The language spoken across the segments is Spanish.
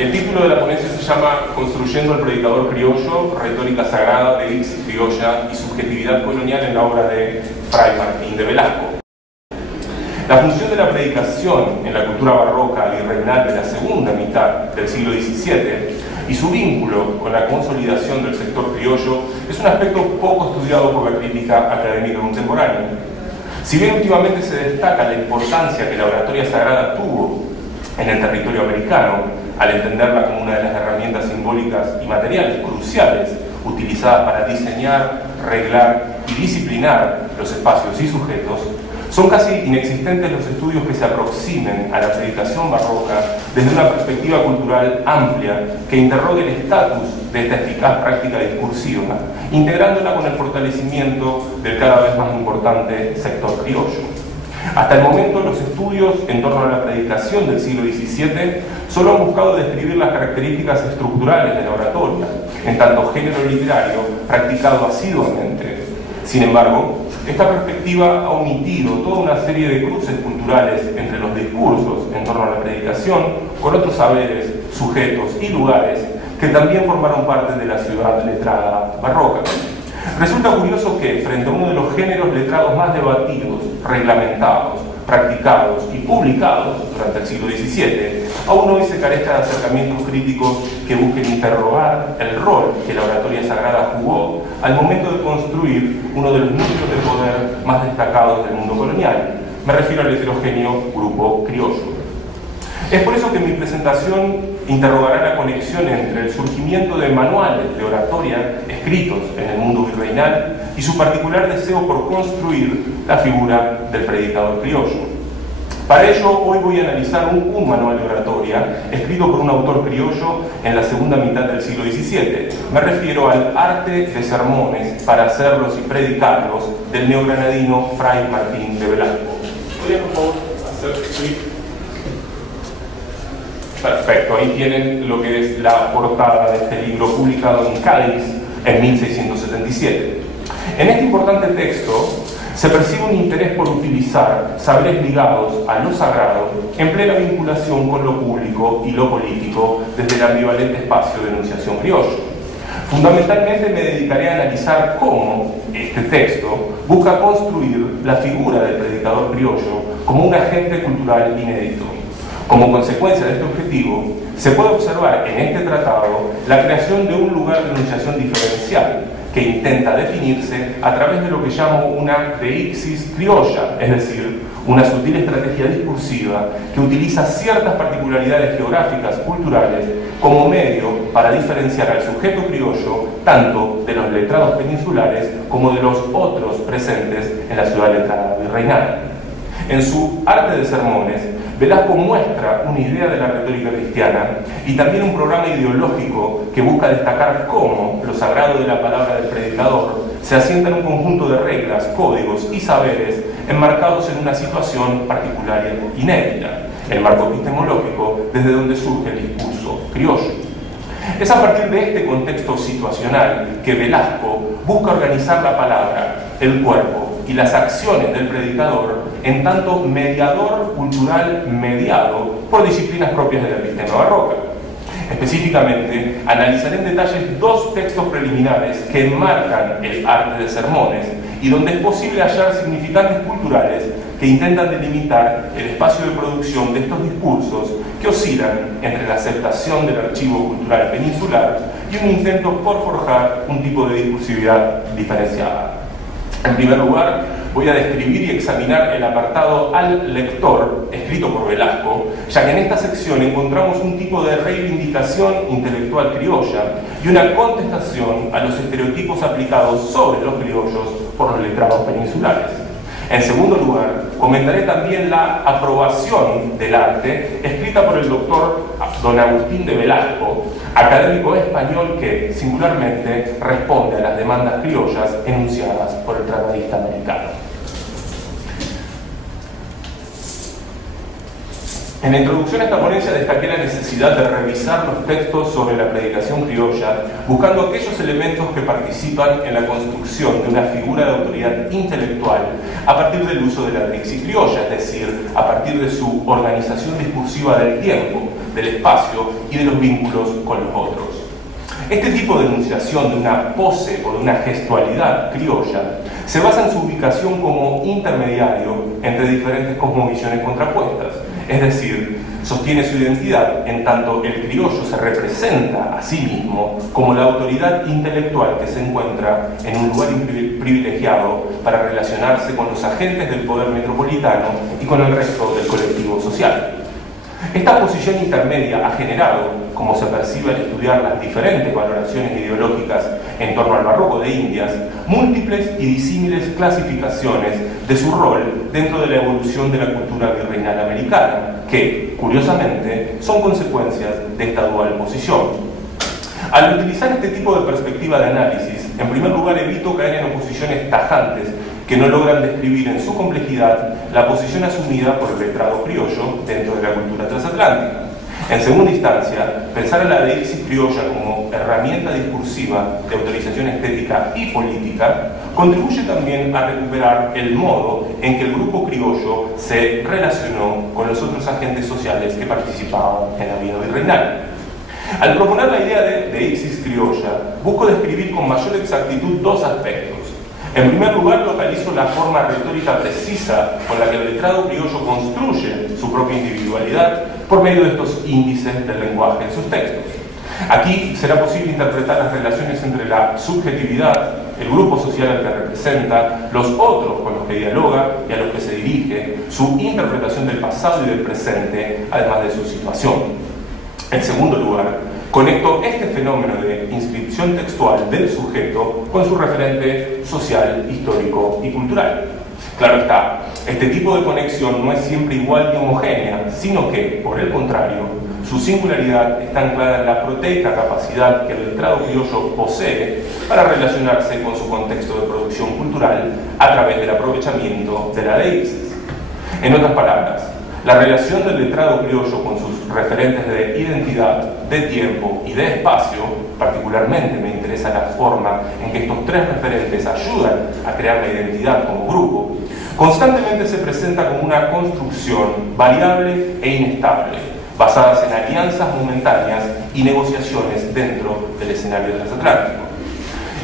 El título de la ponencia se llama Construyendo el predicador criollo, retórica sagrada de Ixi criolla y subjetividad colonial en la obra de Fray Martín de Velasco. La función de la predicación en la cultura barroca y reinal de la segunda mitad del siglo XVII y su vínculo con la consolidación del sector criollo es un aspecto poco estudiado por la crítica académica contemporánea. Si bien últimamente se destaca la importancia que la oratoria sagrada tuvo en el territorio americano, al entenderla como una de las herramientas simbólicas y materiales cruciales utilizadas para diseñar, reglar y disciplinar los espacios y sujetos, son casi inexistentes los estudios que se aproximen a la predicación barroca desde una perspectiva cultural amplia que interrogue el estatus de esta eficaz práctica discursiva, integrándola con el fortalecimiento del cada vez más importante sector criollo. Hasta el momento, los estudios en torno a la predicación del siglo XVII solo han buscado describir las características estructurales de la oratoria, en tanto género literario practicado asiduamente. Sin embargo, esta perspectiva ha omitido toda una serie de cruces culturales entre los discursos en torno a la predicación con otros saberes, sujetos y lugares que también formaron parte de la ciudad letrada barroca. Resulta curioso que, frente a uno de los géneros letrados más debatidos, reglamentados, practicados y publicados durante el siglo XVII, aún hoy se carezca de acercamientos críticos que busquen interrogar el rol que la oratoria sagrada jugó al momento de construir uno de los núcleos de poder más destacados del mundo colonial. Me refiero al heterogéneo grupo criollo. Es por eso que mi presentación interrogará la conexión entre el surgimiento de manuales de oratoria escritos en el mundo virreinal y su particular deseo por construir la figura del predicador criollo. Para ello, hoy voy a analizar un manual de oratoria escrito por un autor criollo en la segunda mitad del siglo XVII. Me refiero al Arte de Sermones para hacerlos y predicarlos del neogranadino Fray Martín de Velasco. ¿Podría, por favor, hacer clic? Perfecto, ahí tienen lo que es la portada de este libro publicado en Cádiz en 1677. En este importante texto se percibe un interés por utilizar saberes ligados a lo sagrado en plena vinculación con lo público y lo político desde el ambivalente espacio de enunciación criolla. Fundamentalmente me dedicaré a analizar cómo este texto busca construir la figura del predicador criollo como un agente cultural inédito. Como consecuencia de este objetivo, se puede observar en este tratado la creación de un lugar de enunciación diferencial que intenta definirse a través de lo que llamo una deixis criolla, es decir, una sutil estrategia discursiva que utiliza ciertas particularidades geográficas, culturales, como medio para diferenciar al sujeto criollo tanto de los letrados peninsulares como de los otros presentes en la ciudad letrada virreinal. En su Arte de Sermones, Velasco muestra una idea de la retórica cristiana y también un programa ideológico que busca destacar cómo lo sagrado de la palabra del predicador se asienta en un conjunto de reglas, códigos y saberes enmarcados en una situación particular y inédita, el marco epistemológico desde donde surge el discurso criollo. Es a partir de este contexto situacional que Velasco busca organizar la palabra, el cuerpo y las acciones del predicador en tanto mediador cultural mediado por disciplinas propias de la epistema barroca. Específicamente, analizaré en detalles dos textos preliminares que enmarcan el Arte de Sermones y donde es posible hallar significantes culturales que intentan delimitar el espacio de producción de estos discursos que oscilan entre la aceptación del archivo cultural peninsular y un intento por forjar un tipo de discursividad diferenciada. En primer lugar, voy a describir y examinar el apartado al lector, escrito por Velasco, ya que en esta sección encontramos un tipo de reivindicación intelectual criolla y una contestación a los estereotipos aplicados sobre los criollos por los letrados peninsulares. En segundo lugar, comentaré también la aprobación del arte escrita por el doctor don Agustín de Velasco, académico español que singularmente responde a las demandas criollas enunciadas por el tratadista americano. En la introducción a esta ponencia destaqué la necesidad de revisar los textos sobre la predicación criolla, buscando aquellos elementos que participan en la construcción de una figura de autoridad intelectual a partir del uso de la deixis criolla, es decir, a partir de su organización discursiva del tiempo, del espacio y de los vínculos con los otros. Este tipo de enunciación de una pose o de una gestualidad criolla se basa en su ubicación como intermediario entre diferentes cosmovisiones contrapuestas, es decir, sostiene su identidad en tanto el criollo se representa a sí mismo como la autoridad intelectual que se encuentra en un lugar privilegiado para relacionarse con los agentes del poder metropolitano y con el resto del colectivo social. Esta posición intermedia ha generado, como se percibe al estudiar las diferentes valoraciones ideológicas en torno al barroco de Indias, múltiples y disímiles clasificaciones de su rol dentro de la evolución de la cultura virreinal americana, que, curiosamente, son consecuencias de esta dual posición. Al utilizar este tipo de perspectiva de análisis, en primer lugar evito caer en oposiciones tajantes que no logran describir en su complejidad la posición asumida por el letrado criollo dentro de la cultura transatlántica. En segunda instancia, pensar a la deixis criolla como herramienta discursiva de autorización estética y política contribuye también a recuperar el modo en que el grupo criollo se relacionó con los otros agentes sociales que participaban en la vida virreinal. Al proponer la idea de deixis criolla, busco describir con mayor exactitud dos aspectos. En primer lugar, localizo la forma retórica precisa con la que el letrado criollo construye su propia individualidad por medio de estos índices del lenguaje en sus textos. Aquí será posible interpretar las relaciones entre la subjetividad, el grupo social al que representa, los otros con los que dialoga y a los que se dirige, su interpretación del pasado y del presente, además de su situación. En segundo lugar, conecto este fenómeno de inscripción textual del sujeto con su referente social, histórico y cultural. Claro está, este tipo de conexión no es siempre igual y homogénea, sino que, por el contrario, su singularidad está anclada en la proteica capacidad que el letrado criollo posee para relacionarse con su contexto de producción cultural a través del aprovechamiento de la deixis. En otras palabras, la relación del letrado criollo con sus referentes de identidad, de tiempo y de espacio, particularmente me interesa la forma en que estos tres referentes ayudan a crear la identidad como grupo, constantemente se presenta como una construcción variable e inestable, basadas en alianzas momentáneas y negociaciones dentro del escenario transatlántico.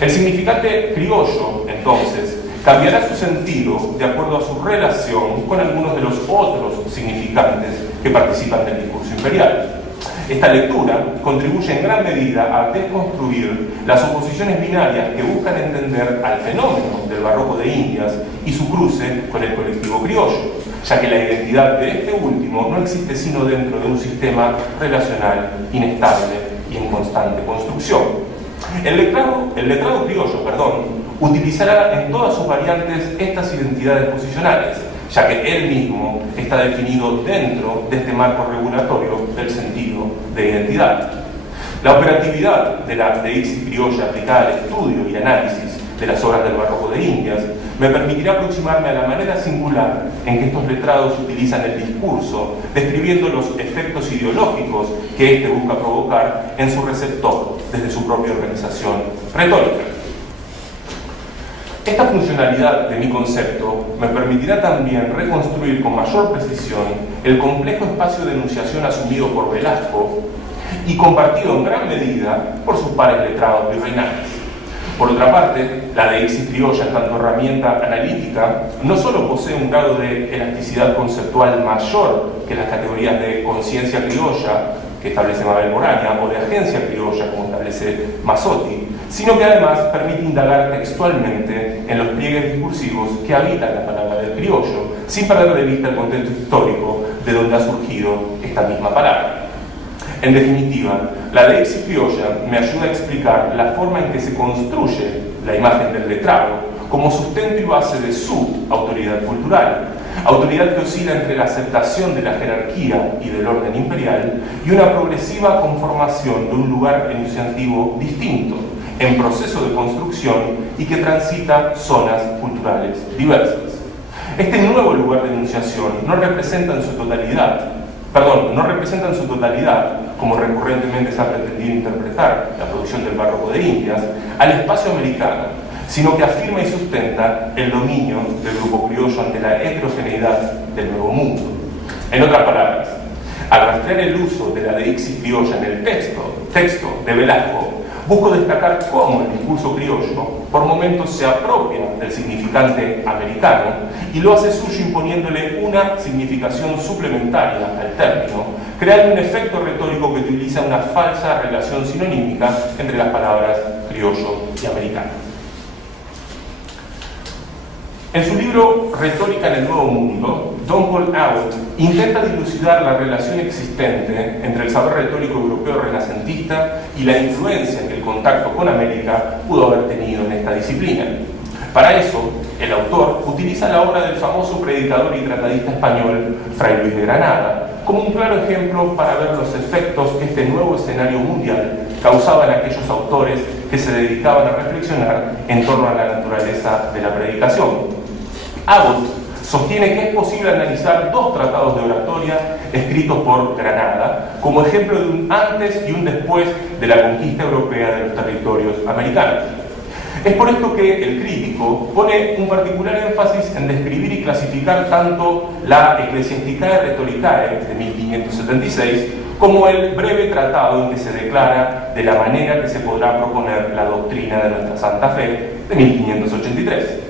El significante criollo, entonces, cambiará su sentido de acuerdo a su relación con algunos de los otros significantes que participan del discurso imperial. Esta lectura contribuye en gran medida a desconstruir las oposiciones binarias que buscan entender al fenómeno del barroco de Indias y su cruce con el colectivo criollo, ya que la identidad de este último no existe sino dentro de un sistema relacional inestable y en constante construcción. El letrado criollo, utilizará en todas sus variantes estas identidades posicionales, ya que él mismo está definido dentro de este marco regulatorio del sentido de identidad. La operatividad de la deixis criolla aplicada al estudio y análisis de las obras del barroco de Indias me permitirá aproximarme a la manera singular en que estos letrados utilizan el discurso, describiendo los efectos ideológicos que éste busca provocar en su receptor desde su propia organización retórica. Esta funcionalidad de mi concepto me permitirá también reconstruir con mayor precisión el complejo espacio de enunciación asumido por Velasco y compartido en gran medida por sus pares letrados virreinales. Por otra parte, la deixis criolla, en tanto herramienta analítica, no solo posee un grado de elasticidad conceptual mayor que las categorías de conciencia criolla, que establece Mabel Moraña, o de agencia criolla, como establece Mazzotti, sino que además permite indagar textualmente en los pliegues discursivos que habitan la palabra del criollo, sin perder de vista el contexto histórico de donde ha surgido esta misma palabra. En definitiva, la deixis criolla me ayuda a explicar la forma en que se construye la imagen del letrado como sustento y base de su autoridad cultural, autoridad que oscila entre la aceptación de la jerarquía y del orden imperial y una progresiva conformación de un lugar enunciativo distinto, en proceso de construcción y que transita zonas culturales diversas. Este nuevo lugar de enunciación no representa en su totalidad, como recurrentemente se ha pretendido interpretar la producción del barroco de Indias, al espacio americano, sino que afirma y sustenta el dominio del grupo criollo ante la heterogeneidad del Nuevo Mundo. En otras palabras, Al rastrear el uso de la deixis criolla en el texto de Velasco, busco destacar cómo el discurso criollo por momentos se apropia del significante americano y lo hace suyo imponiéndole una significación suplementaria al término, creando un efecto retórico que utiliza una falsa relación sinonímica entre las palabras criollo y americano. En su libro Retórica en el Nuevo Mundo, Don Paul Abbott intenta dilucidar la relación existente entre el saber retórico europeo renacentista y la influencia que el contacto con América pudo haber tenido en esta disciplina. Para eso, el autor utiliza la obra del famoso predicador y tratadista español Fray Luis de Granada como un claro ejemplo para ver los efectos que este nuevo escenario mundial causaba en aquellos autores que se dedicaban a reflexionar en torno a la naturaleza de la predicación. Abbott sostiene que es posible analizar dos tratados de oratoria escritos por Granada como ejemplo de un antes y un después de la conquista europea de los territorios americanos. Es por esto que el crítico pone un particular énfasis en describir y clasificar tanto la Ecclesiasticae Rhetoricae de 1576 como el breve tratado en que se declara de la manera que se podrá proponer la doctrina de nuestra Santa Fe de 1583.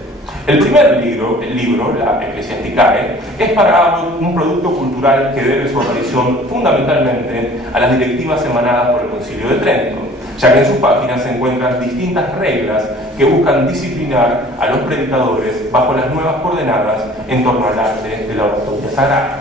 El primer libro, la Ecclesiasticae, es para Abbott un producto cultural que debe su aparición fundamentalmente a las directivas emanadas por el Concilio de Trento, ya que en sus páginas se encuentran distintas reglas que buscan disciplinar a los predicadores bajo las nuevas coordenadas en torno al arte de la oratoria sagrada.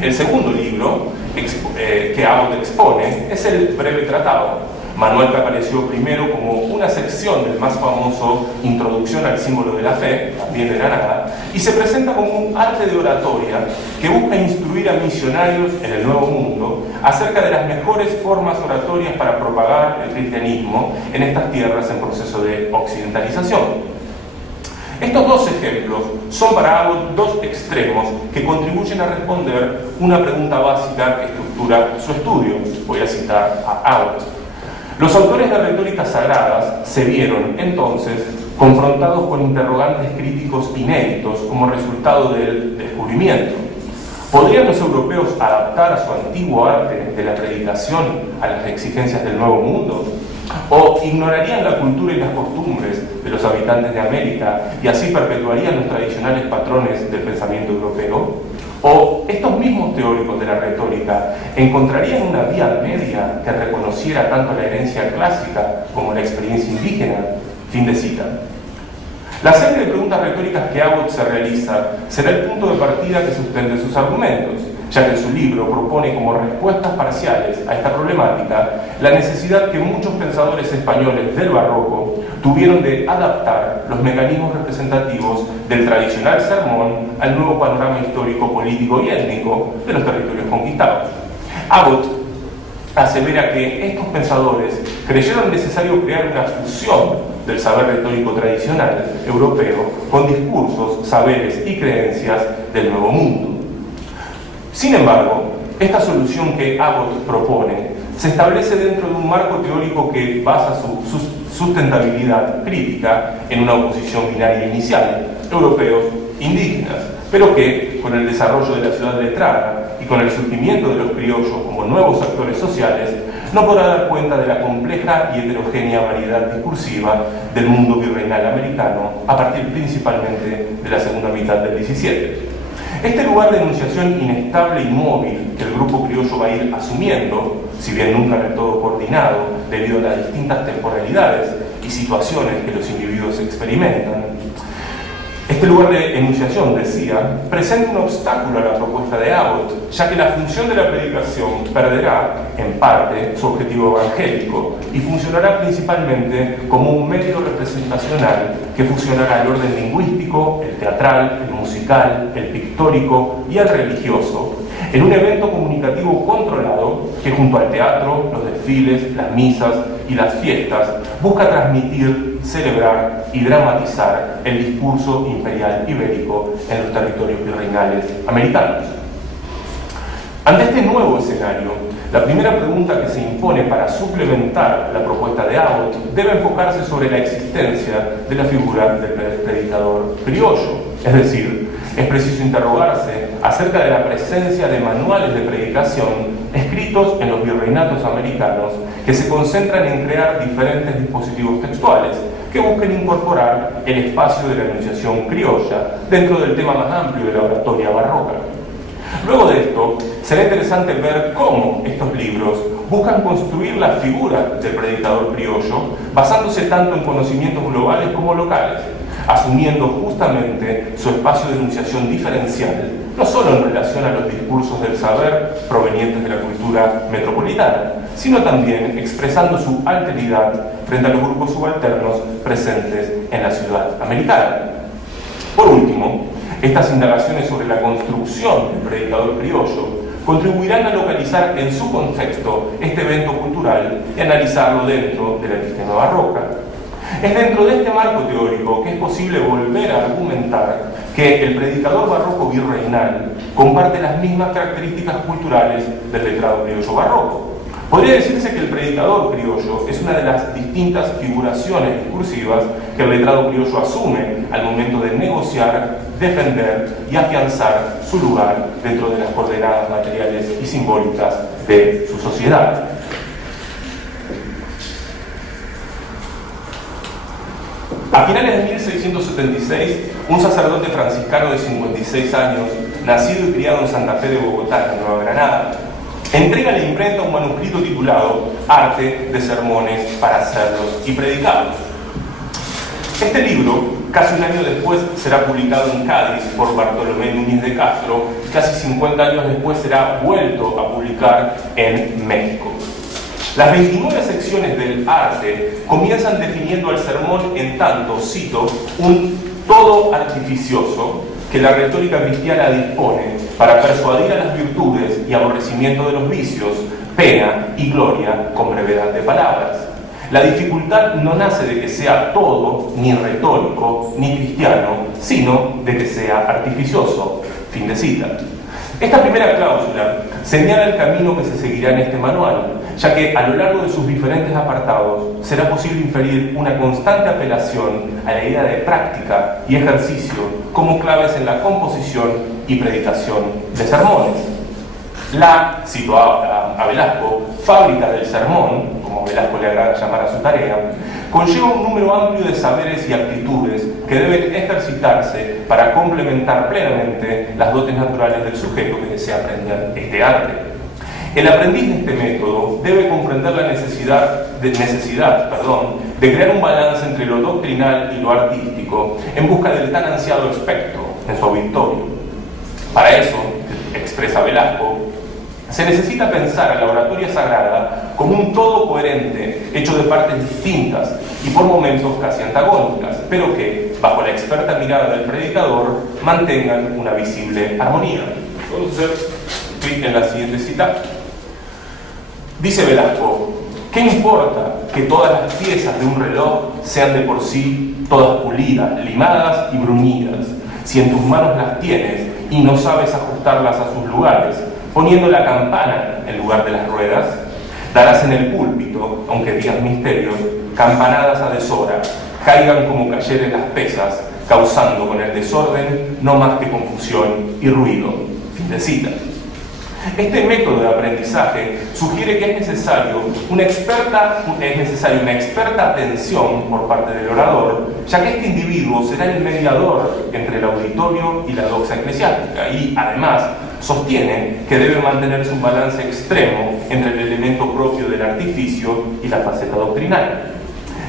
El segundo libro que Abbott expone es el Breve Tratado, manual que apareció primero como una sección del más famoso Introducción al símbolo de la fe, también de Granada, y se presenta como un arte de oratoria que busca instruir a misionarios en el Nuevo Mundo acerca de las mejores formas oratorias para propagar el cristianismo en estas tierras en proceso de occidentalización. Estos dos ejemplos son para Abbott dos extremos que contribuyen a responder una pregunta básica que estructura su estudio. Voy a citar a Abbott. Los autores de retóricas sagradas se vieron, entonces, confrontados con interrogantes críticos inéditos como resultado del descubrimiento. ¿Podrían los europeos adaptar a su antiguo arte de la predicación a las exigencias del Nuevo Mundo? ¿O ignorarían la cultura y las costumbres de los habitantes de América y así perpetuarían los tradicionales patrones del pensamiento europeo? ¿O estos mismos teóricos de la retórica encontrarían una vía media que reconociera tanto la herencia clásica como la experiencia indígena? Fin de cita. La serie de preguntas retóricas que Abbott se realiza será el punto de partida que sustente sus argumentos, ya que en su libro propone como respuestas parciales a esta problemática la necesidad que muchos pensadores españoles del barroco tuvieron de adaptar los mecanismos representativos del tradicional sermón al nuevo panorama histórico, político y étnico de los territorios conquistados. Abbott asevera que estos pensadores creyeron necesario crear una fusión del saber retórico tradicional europeo con discursos, saberes y creencias del Nuevo Mundo. Sin embargo, esta solución que Abbott propone se establece dentro de un marco teórico que basa su sustentabilidad crítica en una oposición binaria inicial, europeos indígenas, pero que, con el desarrollo de la ciudad letrada y con el surgimiento de los criollos como nuevos actores sociales, no podrá dar cuenta de la compleja y heterogénea variedad discursiva del mundo virreinal americano a partir principalmente de la segunda mitad del XVII. Este lugar de enunciación inestable y móvil que el grupo criollo va a ir asumiendo, si bien nunca del todo coordinado, debido a las distintas temporalidades y situaciones que los individuos experimentan, este lugar de enunciación, decía, presenta un obstáculo a la propuesta de Abbott, ya que la función de la predicación perderá, en parte, su objetivo evangélico y funcionará principalmente como un medio representacional que fusionará el orden lingüístico, el teatral, el musical, el pictórico y el religioso en un evento comunicativo controlado que, junto al teatro, los desfiles, las misas y las fiestas, busca transmitir, celebrar y dramatizar el discurso imperial ibérico en los territorios virreinales americanos. Ante este nuevo escenario, la primera pregunta que se impone para suplementar la propuesta de Abbott debe enfocarse sobre la existencia de la figura del predicador criollo, es decir, es preciso interrogarse acerca de la presencia de manuales de predicación escritos en los virreinatos americanos que se concentran en crear diferentes dispositivos textuales que busquen incorporar el espacio de la enunciación criolla dentro del tema más amplio de la oratoria barroca. Luego de esto, será interesante ver cómo estos libros buscan construir la figura del predicador criollo basándose tanto en conocimientos globales como locales, asumiendo justamente su espacio de enunciación diferencial, no solo en relación a los discursos del saber provenientes de la cultura metropolitana, sino también expresando su alteridad frente a los grupos subalternos presentes en la ciudad americana. Por último, estas indagaciones sobre la construcción del predicador criollo contribuirán a localizar en su contexto este evento cultural y analizarlo dentro de la epistema barroca. Es dentro de este marco teórico que es posible volver a argumentar que el predicador barroco virreinal comparte las mismas características culturales del letrado criollo barroco. Podría decirse que el predicador criollo es una de las distintas figuraciones discursivas que el letrado criollo asume al momento de negociar, defender y afianzar su lugar dentro de las coordenadas materiales y simbólicas de su sociedad. A finales de 1676, un sacerdote franciscano de 56 años, nacido y criado en Santa Fe de Bogotá, en Nueva Granada, entrega a la imprenta un manuscrito titulado Arte de sermones para hacerlos y predicarlos. Este libro, casi un año después, será publicado en Cádiz por Bartolomé Núñez de Castro y casi 50 años después será vuelto a publicar en México. Las 29 secciones del arte comienzan definiendo al sermón en tanto, cito, un todo artificioso que la retórica cristiana dispone para persuadir a las virtudes y aborrecimiento de los vicios, pena y gloria con brevedad de palabras. La dificultad no nace de que sea todo, ni retórico, ni cristiano, sino de que sea artificioso. Fin de cita. Esta primera cláusula señala el camino que se seguirá en este manual, ya que a lo largo de sus diferentes apartados será posible inferir una constante apelación a la idea de práctica y ejercicio como claves en la composición y predicación de sermones. La, cito a Velasco, fábrica del sermón, como Velasco le agrada llamar a su tarea, conlleva un número amplio de saberes y aptitudes que deben ejercitarse para complementar plenamente las dotes naturales del sujeto que desea aprender este arte. El aprendiz de este método debe comprender la necesidad de crear un balance entre lo doctrinal y lo artístico en busca del tan ansiado espectro en su auditorio. Para eso, expresa Velasco, se necesita pensar a la oratoria sagrada como un todo coherente, hecho de partes distintas y por momentos casi antagónicas, pero que, bajo la experta mirada del predicador, mantengan una visible armonía. Vamos a hacer clic en la siguiente cita. Dice Velasco, ¿qué importa que todas las piezas de un reloj sean de por sí todas pulidas, limadas y bruñidas, si en tus manos las tienes y no sabes ajustarlas a sus lugares, poniendo la campana en lugar de las ruedas? Darás en el púlpito, aunque digas misterios, campanadas a deshora, caigan como cayeren las pesas, causando con el desorden no más que confusión y ruido. Fin de cita. Este método de aprendizaje sugiere que es necesario una experta atención por parte del orador, ya que este individuo será el mediador entre el auditorio y la doxa eclesiástica y, además, sostiene que debe mantenerse un balance extremo entre el elemento propio del artificio y la faceta doctrinal.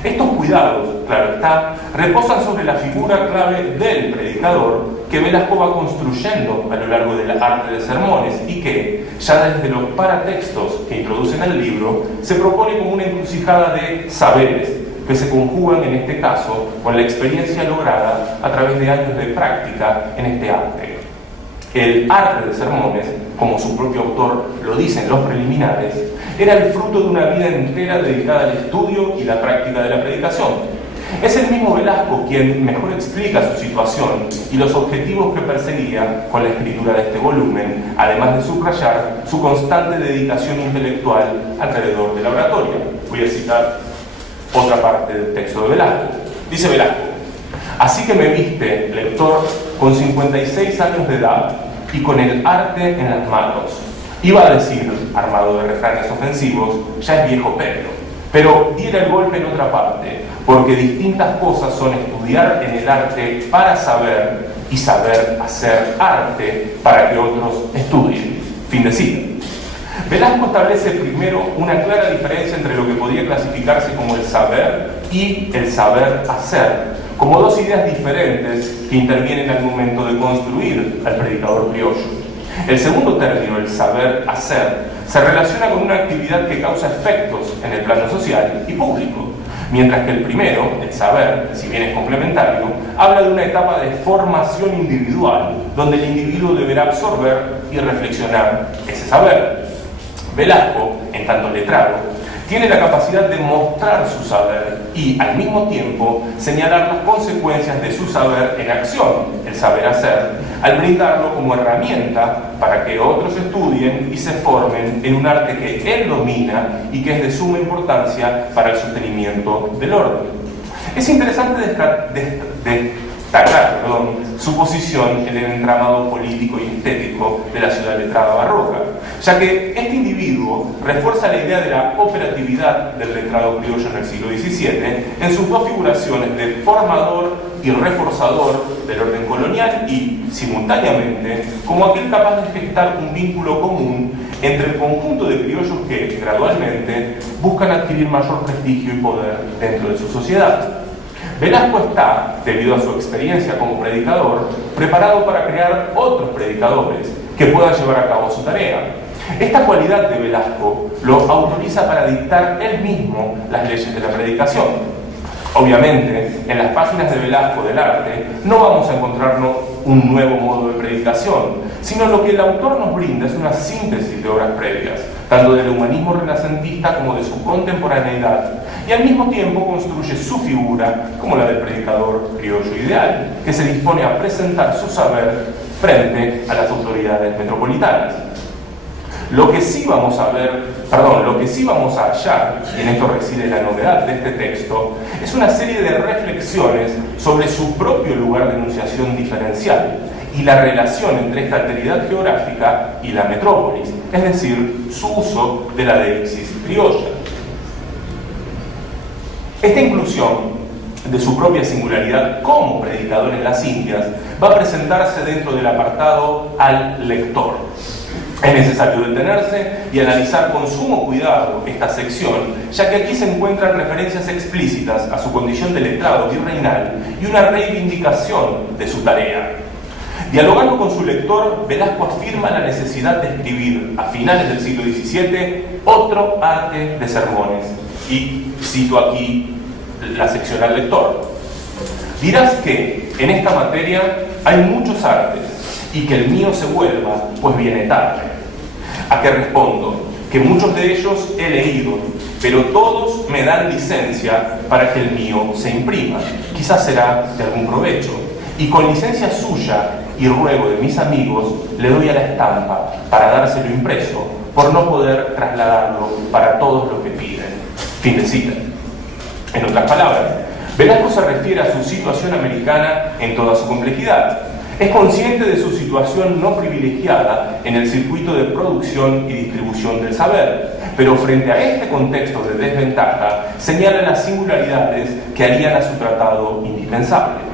Estos cuidados, claro está, reposan sobre la figura clave del predicador que Velasco va construyendo a lo largo del arte de sermones y que, ya desde los paratextos que introducen el libro, se propone como una encrucijada de saberes que se conjugan en este caso con la experiencia lograda a través de años de práctica en este arte. El arte de sermones, como su propio autor lo dice en los preliminares, era el fruto de una vida entera dedicada al estudio y la práctica de la predicación. Es el mismo Velasco quien mejor explica su situación y los objetivos que perseguía con la escritura de este volumen, además de subrayar su constante dedicación intelectual alrededor de la oratoria. Voy a citar otra parte del texto de Velasco. Dice Velasco: así que me viste, lector, con 56 años de edad, y con el arte en las manos. Iba a decir, armado de refranes ofensivos, ya es viejo Pedro, pero diera el golpe en otra parte, porque distintas cosas son estudiar en el arte para saber y saber hacer arte para que otros estudien. Fin de cita. Velasco establece primero una clara diferencia entre lo que podría clasificarse como el saber y el saber hacer, como dos ideas diferentes que intervienen al momento de construir al predicador criollo. El segundo término, el saber hacer, se relaciona con una actividad que causa efectos en el plano social y público, mientras que el primero, el saber, si bien es complementario, habla de una etapa de formación individual, donde el individuo deberá absorber y reflexionar ese saber. Velasco, en tanto letrado, tiene la capacidad de mostrar su saber y, al mismo tiempo, señalar las consecuencias de su saber en acción, el saber hacer, al brindarlo como herramienta para que otros estudien y se formen en un arte que él domina y que es de suma importancia para el sostenimiento del orden. Es interesante destacar su posición en el entramado político y estético de la ciudad letrada barroca, ya que este individuo refuerza la idea de la operatividad del letrado criollo en el siglo XVII en sus dos figuraciones de formador y reforzador del orden colonial y, simultáneamente, como aquel capaz de gestar un vínculo común entre el conjunto de criollos que, gradualmente, buscan adquirir mayor prestigio y poder dentro de su sociedad. Velasco está, debido a su experiencia como predicador, preparado para crear otros predicadores que puedan llevar a cabo su tarea. Esta cualidad de Velasco lo autoriza para dictar él mismo las leyes de la predicación. Obviamente, en las páginas de Velasco del arte no vamos a encontrarnos un nuevo modo de predicación, sino lo que el autor nos brinda es una síntesis de obras previas, tanto del humanismo renacentista como de su contemporaneidad, y al mismo tiempo construye su figura como la del predicador criollo ideal, que se dispone a presentar su saber frente a las autoridades metropolitanas. Lo que sí vamos a hallar, y en esto reside la novedad de este texto, es una serie de reflexiones sobre su propio lugar de enunciación diferencial y la relación entre esta alteridad geográfica y la metrópolis, es decir, su uso de la deixis criolla. Esta inclusión de su propia singularidad como predicador en las Indias va a presentarse dentro del apartado al lector. Es necesario detenerse y analizar con sumo cuidado esta sección, ya que aquí se encuentran referencias explícitas a su condición de letrado virreinal y una reivindicación de su tarea. Dialogando con su lector, Velasco afirma la necesidad de escribir, a finales del siglo XVII, otro arte de sermones. Y cito aquí la sección al lector. Dirás que en esta materia hay muchos artes y que el mío se vuelva, pues viene tarde. ¿A qué respondo? Que muchos de ellos he leído, pero todos me dan licencia para que el mío se imprima. Quizás será de algún provecho. Y con licencia suya y ruego de mis amigos, le doy a la estampa para dárselo impreso, por no poder trasladarlo para todos los que piden. Fin de cita. En otras palabras, Velasco se refiere a su situación americana en toda su complejidad. Es consciente de su situación no privilegiada en el circuito de producción y distribución del saber, pero frente a este contexto de desventaja, señala las singularidades que harían a su tratado indispensable.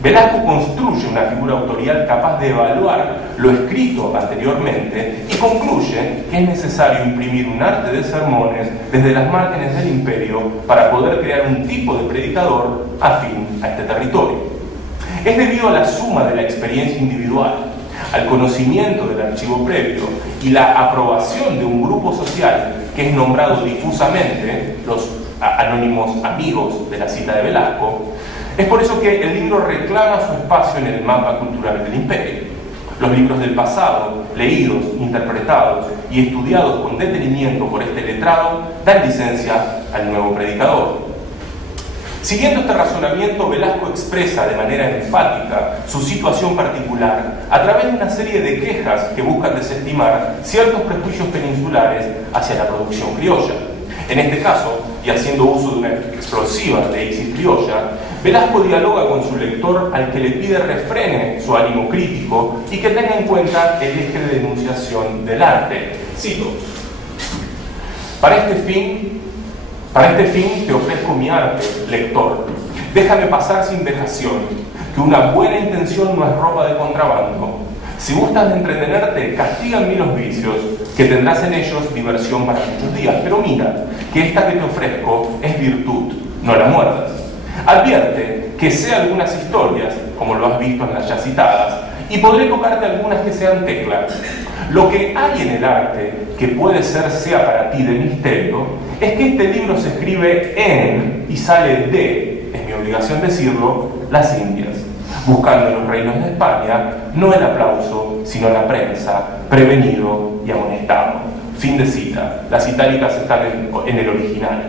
Velasco construye una figura autorial capaz de evaluar lo escrito anteriormente y concluye que es necesario imprimir un arte de sermones desde las márgenes del imperio para poder crear un tipo de predicador afín a este territorio. Es debido a la suma de la experiencia individual, al conocimiento del archivo previo y la aprobación de un grupo social que es nombrado difusamente los anónimos amigos de la cita de Velasco. Es por eso que el libro reclama su espacio en el mapa cultural del imperio. Los libros del pasado, leídos, interpretados y estudiados con detenimiento por este letrado, dan licencia al nuevo predicador. Siguiendo este razonamiento, Velasco expresa de manera enfática su situación particular a través de una serie de quejas que buscan desestimar ciertos prejuicios peninsulares hacia la producción criolla. En este caso, y haciendo uso de una explosiva deixis criolla, Velasco dialoga con su lector al que le pide refrene su ánimo crítico y que tenga en cuenta el eje de denunciación del arte. Cito: Para este fin te ofrezco mi arte, lector. Déjame pasar sin vejación, que una buena intención no es ropa de contrabando. Si gustas de entretenerte, castiga en mí los vicios, que tendrás en ellos diversión para muchos días. Pero mira, que esta que te ofrezco es virtud, no la muerdas. Advierte que sé algunas historias, como lo has visto en las ya citadas, y podré tocarte algunas que sean teclas. Lo que hay en el arte, que puede sea para ti de misterio, es que este libro se escribe en y sale de, es mi obligación decirlo, las Indias, buscando en los reinos de España no el aplauso, sino la prensa, prevenido y amonestado. Fin de cita. Las itálicas están en el original.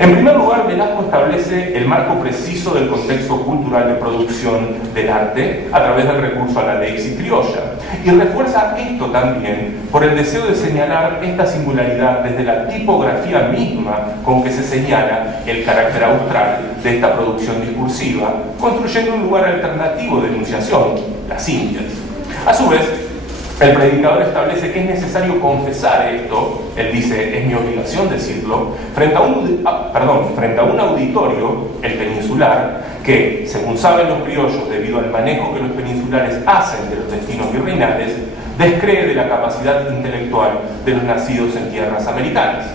En primer lugar, Velasco establece el marco preciso del contexto cultural de producción del arte a través del recurso a la deixis criolla, y refuerza esto también por el deseo de señalar esta singularidad desde la tipografía misma con que se señala el carácter austral de esta producción discursiva, construyendo un lugar alternativo de enunciación, las Indias. A su vez, el predicador establece que es necesario confesar esto, él dice, es mi obligación decirlo, frente a un auditorio, el peninsular, que, según saben los criollos, debido al manejo que los peninsulares hacen de los destinos virreinales, descree de la capacidad intelectual de los nacidos en tierras americanas.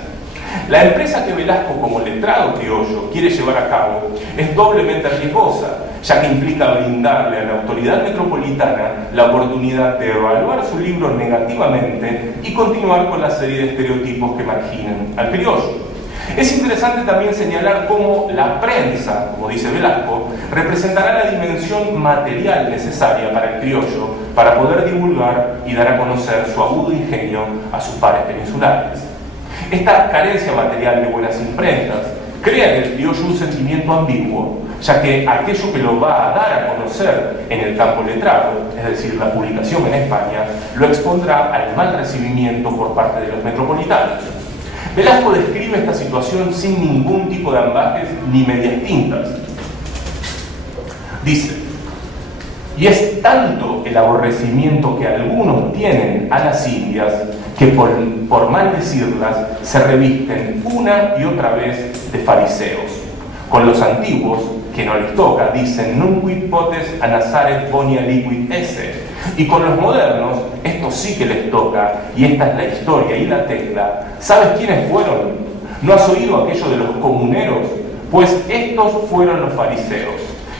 La empresa que Velasco, como letrado criollo, quiere llevar a cabo es doblemente riesgosa, ya que implica brindarle a la autoridad metropolitana la oportunidad de evaluar su libro negativamente y continuar con la serie de estereotipos que marginan al criollo. Es interesante también señalar cómo la prensa, como dice Velasco, representará la dimensión material necesaria para el criollo para poder divulgar y dar a conocer su agudo ingenio a sus pares peninsulares. Esta carencia material de buenas imprentas crea en el criollo un sentimiento ambiguo, ya que aquello que lo va a dar a conocer en el campo letrado, es decir, la publicación en España, lo expondrá al mal recibimiento por parte de los metropolitanos. Velasco describe esta situación sin ningún tipo de ambajes ni medias tintas. Dice: y es tanto el aborrecimiento que algunos tienen a las Indias que por mal decirlas se revisten una y otra vez de fariseos. Con los antiguos, que no les toca, dicen nunquid potes a Nazaret bonia liquid esse. Y con los modernos, esto sí que les toca, y esta es la historia y la tecla. ¿Sabes quiénes fueron? ¿No has oído aquello de los comuneros? Pues estos fueron los fariseos,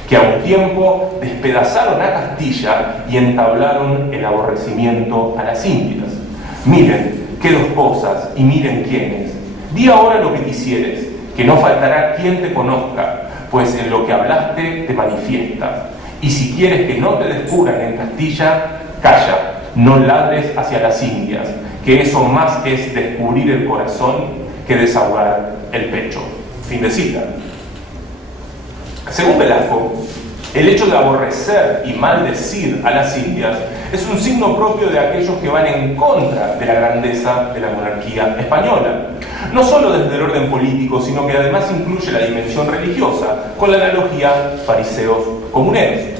que a un tiempo despedazaron a Castilla y entablaron el aborrecimiento a las Indias. Miren qué dos cosas, y miren quiénes. Di ahora lo que quisieres, que no faltará quien te conozca, pues en lo que hablaste te manifiestas. Y si quieres que no te descubran en Castilla, calla, no ladres hacia las Indias, que eso más es descubrir el corazón que desahogar el pecho. Fin de cita. Según Velasco, el hecho de aborrecer y maldecir a las Indias es un signo propio de aquellos que van en contra de la grandeza de la monarquía española. No solo desde el orden político, sino que además incluye la dimensión religiosa, con la analogía fariseos-comuneros.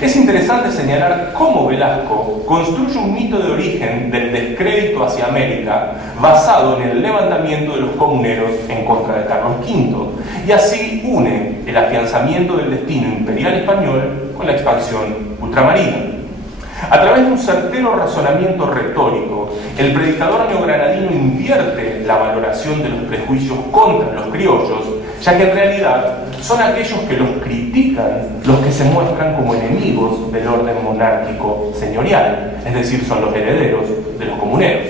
Es interesante señalar cómo Velasco construye un mito de origen del descrédito hacia América basado en el levantamiento de los comuneros en contra de Carlos V, y así une el afianzamiento del destino imperial español con la expansión ultramarina. A través de un certero razonamiento retórico, el predicador neogranadino invierte la valoración de los prejuicios contra los criollos, ya que en realidad son aquellos que los critican los que se muestran como enemigos del orden monárquico señorial, es decir, son los herederos de los comuneros.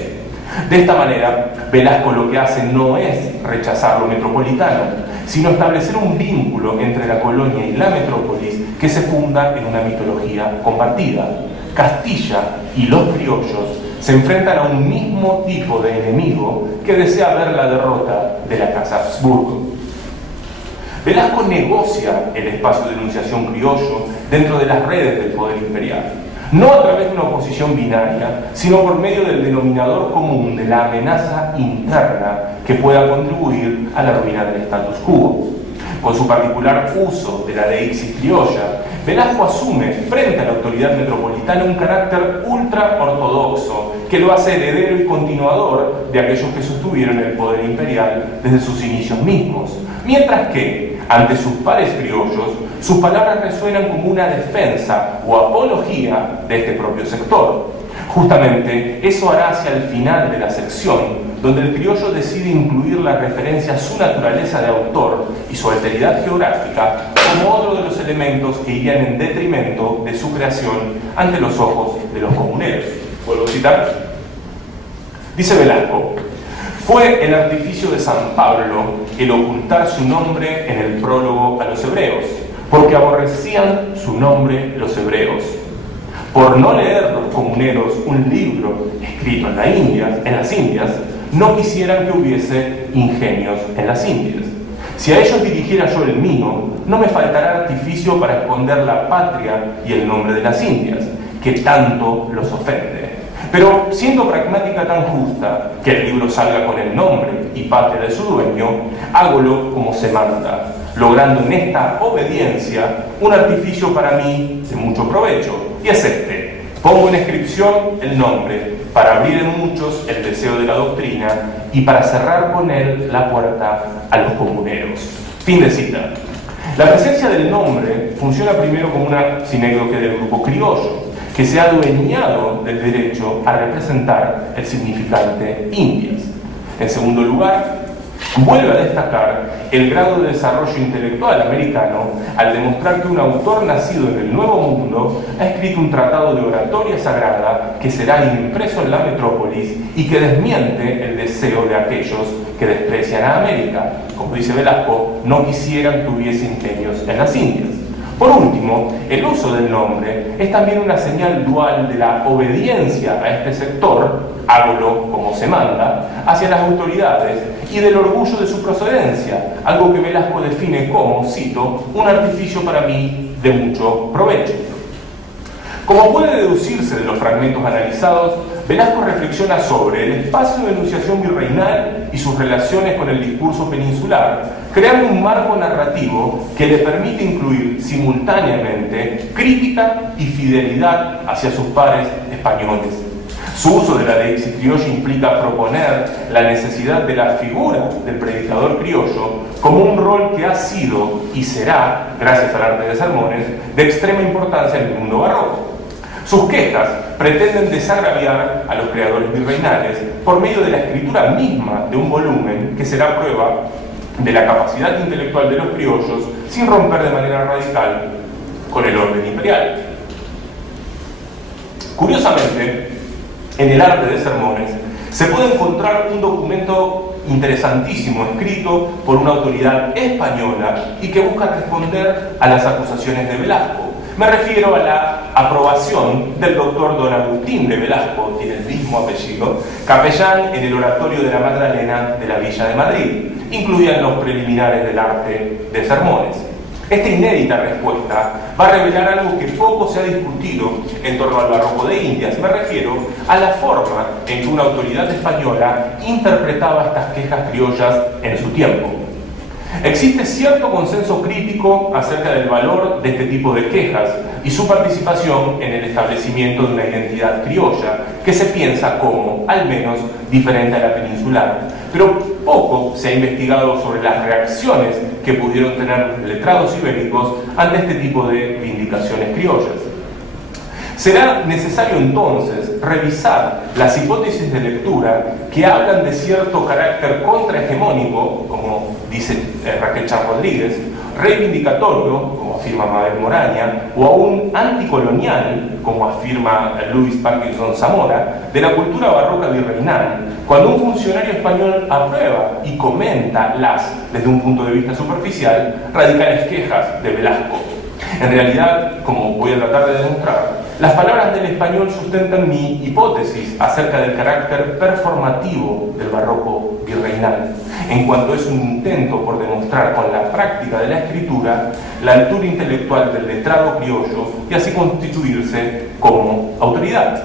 De esta manera, Velasco lo que hace no es rechazar lo metropolitano, sino establecer un vínculo entre la colonia y la metrópolis que se funda en una mitología compartida. Castilla y los criollos se enfrentan a un mismo tipo de enemigo que desea ver la derrota de la Casa Habsburgo. Velasco negocia el espacio de enunciación criollo dentro de las redes del poder imperial. no a través de una oposición binaria, sino por medio del denominador común de la amenaza interna que pueda contribuir a la ruina del status quo. Con su particular uso de la deixis criolla, Velasco asume frente a la autoridad metropolitana un carácter ultra-ortodoxo que lo hace heredero y continuador de aquellos que sostuvieron el poder imperial desde sus inicios mismos, mientras que, ante sus pares criollos, sus palabras resuenan como una defensa o apología de este propio sector. Justamente eso hará hacia el final de la sección, donde el criollo decide incluir la referencia a su naturaleza de autor y su alteridad geográfica como otro de los elementos que irían en detrimento de su creación ante los ojos de los comuneros. ¿Vuelvo a citar? Dice Velasco: fue el artificio de San Pablo el ocultar su nombre en el prólogo a los hebreos, porque aborrecían su nombre los hebreos. Por no leer los comuneros un libro escrito en las Indias, no quisieran que hubiese ingenios en las Indias. Si a ellos dirigiera yo el mío, no me faltará artificio para esconder la patria y el nombre de las Indias, que tanto los ofende. Pero siendo pragmática tan justa que el libro salga con el nombre y patria de su dueño, hágolo como se manda, logrando en esta obediencia un artificio para mí de mucho provecho, y es este: pongo en inscripción el nombre, para abrir en muchos el deseo de la doctrina y para cerrar con él la puerta a los comuneros. Fin de cita. La presencia del nombre funciona primero como una sinécdoque del grupo criollo, que se ha adueñado del derecho a representar el significante Indias. En segundo lugar, vuelve a destacar el grado de desarrollo intelectual americano al demostrar que un autor nacido en el Nuevo Mundo ha escrito un tratado de oratoria sagrada que será impreso en la metrópolis y que desmiente el deseo de aquellos que desprecian a América. Como dice Velasco, no quisieran que hubiese ingenios en las Indias. Por último, el uso del nombre es también una señal dual de la obediencia a este sector, hágalo como se manda, hacia las autoridades y del orgullo de su procedencia, algo que Velasco define como, cito, un artificio para mí de mucho provecho. Como puede deducirse de los fragmentos analizados, Velasco reflexiona sobre el espacio de enunciación virreinal y sus relaciones con el discurso peninsular, creando un marco narrativo que le permite incluir simultáneamente crítica y fidelidad hacia sus pares españoles. Su uso de la deixis criolla implica proponer la necesidad de la figura del predicador criollo como un rol que ha sido y será, gracias al arte de sermones, de extrema importancia en el mundo barroco. Sus quejas pretenden desagraviar a los creadores virreinales por medio de la escritura misma de un volumen que será prueba de la capacidad intelectual de los criollos sin romper de manera radical con el orden imperial. Curiosamente, en el arte de sermones se puede encontrar un documento interesantísimo escrito por una autoridad española y que busca responder a las acusaciones de Velasco. Me refiero a la aprobación del doctor don Agustín de Velasco, tiene el mismo apellido, capellán en el oratorio de la Magdalena de la Villa de Madrid, incluida en los preliminares del arte de sermones. Esta inédita respuesta va a revelar algo que poco se ha discutido en torno al barroco de Indias. Me refiero a la forma en que una autoridad española interpretaba estas quejas criollas en su tiempo. Existe cierto consenso crítico acerca del valor de este tipo de quejas y su participación en el establecimiento de una identidad criolla que se piensa como, al menos, diferente a la peninsular. Pero poco se ha investigado sobre las reacciones que pudieron tener los letrados ibéricos ante este tipo de vindicaciones criollas. Será necesario entonces revisar las hipótesis de lectura que hablan de cierto carácter contrahegemónico, como dice Raquel Char Rodríguez, reivindicatorio, como afirma Mabel Moraña, o aún anticolonial, como afirma Luis Parkinson Zamora, de la cultura barroca virreinal, cuando un funcionario español aprueba y comenta desde un punto de vista superficial, radicales quejas de Velasco. En realidad, como voy a tratar de demostrar, las palabras del español sustentan mi hipótesis acerca del carácter performativo del barroco virreinal, en cuanto es un intento por demostrar con la práctica de la escritura la altura intelectual del letrado criollo y así constituirse como autoridad.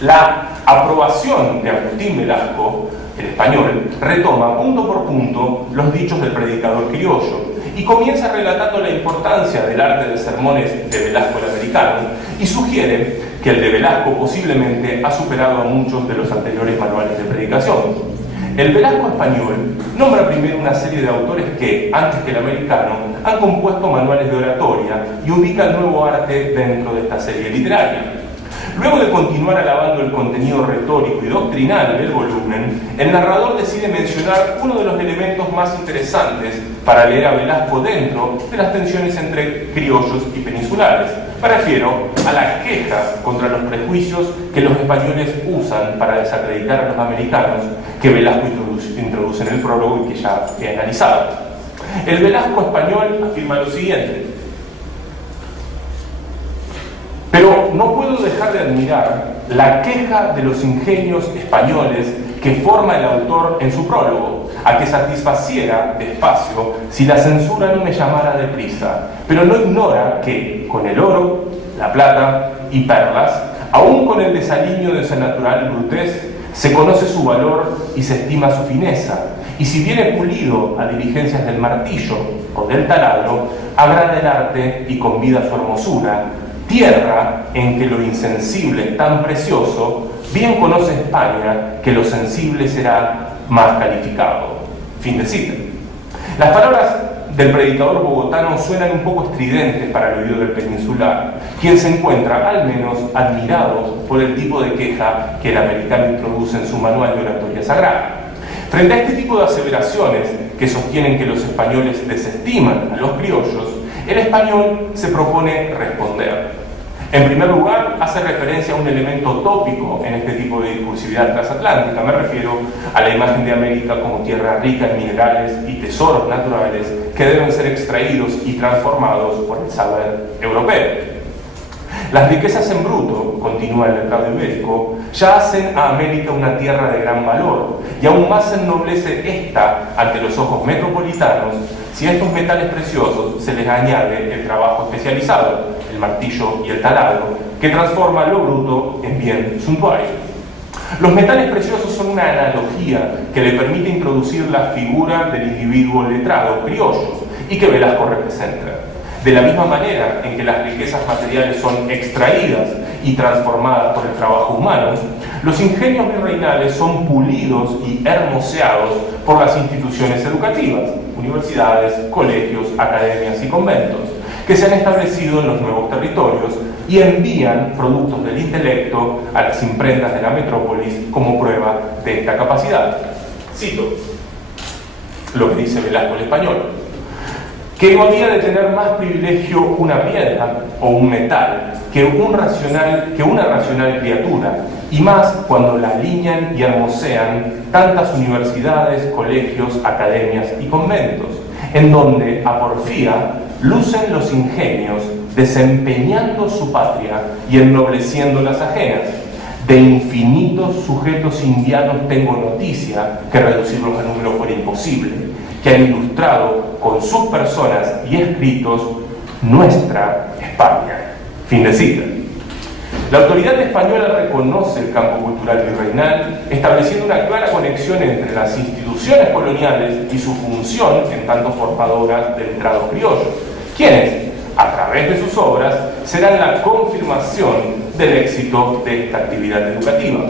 La aprobación de Agustín Velasco, el español, retoma punto por punto los dichos del predicador criollo y comienza relatando la importancia del arte de sermones de Velasco el americano y sugiere que el de Velasco posiblemente ha superado a muchos de los anteriores manuales de predicación. El Velasco español nombra primero una serie de autores que, antes que el americano, han compuesto manuales de oratoria y ubica el nuevo arte dentro de esta serie literaria. Luego de continuar alabando el contenido retórico y doctrinal del volumen, el narrador decide mencionar uno de los elementos más interesantes para leer a Velasco dentro de las tensiones entre criollos y peninsulares. Me refiero a la queja contra los prejuicios que los españoles usan para desacreditar a los americanos, que Velasco introduce en el prólogo y que ya he analizado. El Velasco español afirma lo siguiente: pero no puedo dejar de admirar la queja de los ingenios españoles que forma el autor en su prólogo, a que satisfaciera despacio si la censura no me llamara deprisa, pero no ignora que con el oro, la plata y perlas, aún con el desaliño de su natural brutez, se conoce su valor y se estima su fineza, y si viene pulido a diligencias del martillo o del taladro, agrada el arte y convida su hermosura, tierra en que lo insensible es tan precioso, bien conoce España que lo sensible será más calificado. Fin de cita. Las palabras del predicador bogotano suenan un poco estridentes para el oído del peninsular, quien se encuentra al menos admirado por el tipo de queja que el americano introduce en su manual de oratoria sagrada. Frente a este tipo de aseveraciones que sostienen que los españoles desestiman a los criollos, el español se propone responder. En primer lugar, hace referencia a un elemento tópico en este tipo de discursividad transatlántica. Me refiero a la imagen de América como tierra rica en minerales y tesoros naturales que deben ser extraídos y transformados por el saber europeo. Las riquezas en bruto, continúa el letrado ibérico, ya hacen a América una tierra de gran valor, y aún más se ennoblece esta ante los ojos metropolitanos si a estos metales preciosos se les añade el trabajo especializado, el martillo y el taladro, que transforma lo bruto en bien suntuario. Los metales preciosos son una analogía que le permite introducir la figura del individuo letrado criollo y que Velasco representa. De la misma manera en que las riquezas materiales son extraídas y transformadas por el trabajo humano, los ingenios virreinales son pulidos y hermoseados por las instituciones educativas, universidades, colegios, academias y conventos, que se han establecido en los nuevos territorios y envían productos del intelecto a las imprentas de la metrópolis como prueba de esta capacidad. Cito lo que dice Velasco el español: que no había de tener más privilegio una piedra o un metal que una racional criatura, y más cuando la alinean y hermosean tantas universidades, colegios, academias y conventos, en donde a porfía lucen los ingenios desempeñando su patria y ennobleciendo las ajenas. De infinitos sujetos indianos tengo noticia, que reducirlos a número fuera imposible, que han ilustrado con sus personas y escritos nuestra España. Fin de cita. La autoridad española reconoce el campo cultural virreinal, estableciendo una clara conexión entre las instituciones coloniales y su función en tanto formadoras del letrado criollo, quienes, a través de sus obras, serán la confirmación del éxito de esta actividad educativa.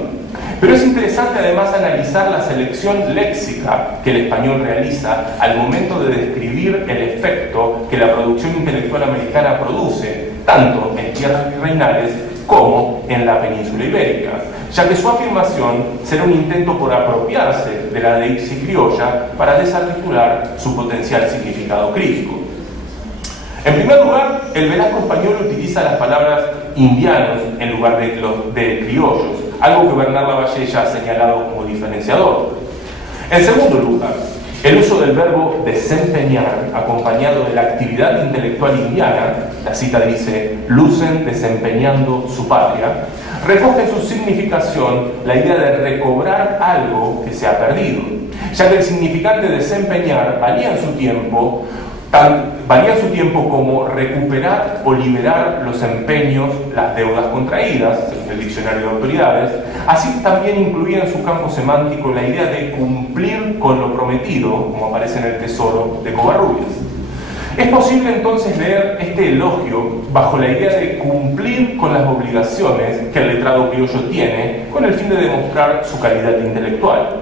Pero es interesante además analizar la selección léxica que el español realiza al momento de describir el efecto que la producción intelectual americana produce, tanto en tierras virreinales como en la península ibérica, ya que su afirmación será un intento por apropiarse de la deixis criolla para desarticular su potencial significado crítico. En primer lugar, el Velasco español utiliza las palabras indianos en lugar de criollos, algo que Bernard Lavalle ya ha señalado como diferenciador. En segundo lugar, El uso del verbo desempeñar, acompañado de la actividad intelectual indiana, la cita dice, lucen desempeñando su patria, recoge en su significación la idea de recobrar algo que se ha perdido, ya que el significante desempeñar valía en su tiempo como recuperar o liberar los empeños, las deudas contraídas, según el diccionario de autoridades. Así también incluía en su campo semántico la idea de cumplir con lo prometido, como aparece en el Tesoro de Covarrubias. Es posible entonces leer este elogio bajo la idea de cumplir con las obligaciones que el letrado criollo tiene con el fin de demostrar su calidad intelectual.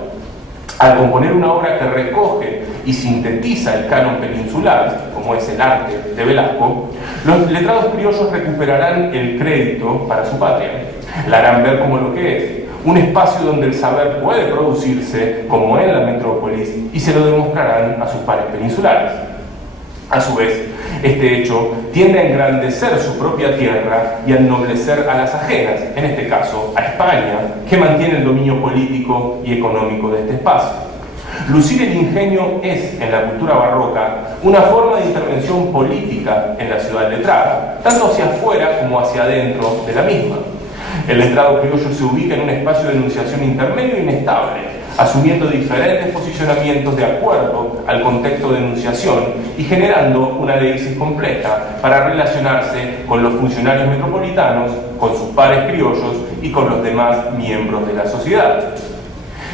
Al componer una obra que recoge y sintetiza el canon peninsular, como es el arte de Velasco, los letrados criollos recuperarán el crédito para su patria. La harán ver como lo que es, un espacio donde el saber puede producirse, como en la metrópolis, y se lo demostrarán a sus pares peninsulares. A su vez, este hecho tiende a engrandecer su propia tierra y a ennoblecer a las ajenas, en este caso a España, que mantiene el dominio político y económico de este espacio. Lucir el ingenio es, en la cultura barroca, una forma de intervención política en la ciudad letrada, tanto hacia afuera como hacia adentro de la misma. El letrado criollo se ubica en un espacio de enunciación intermedio e inestable, asumiendo diferentes posicionamientos de acuerdo al contexto de enunciación y generando una deísis completa para relacionarse con los funcionarios metropolitanos, con sus pares criollos y con los demás miembros de la sociedad.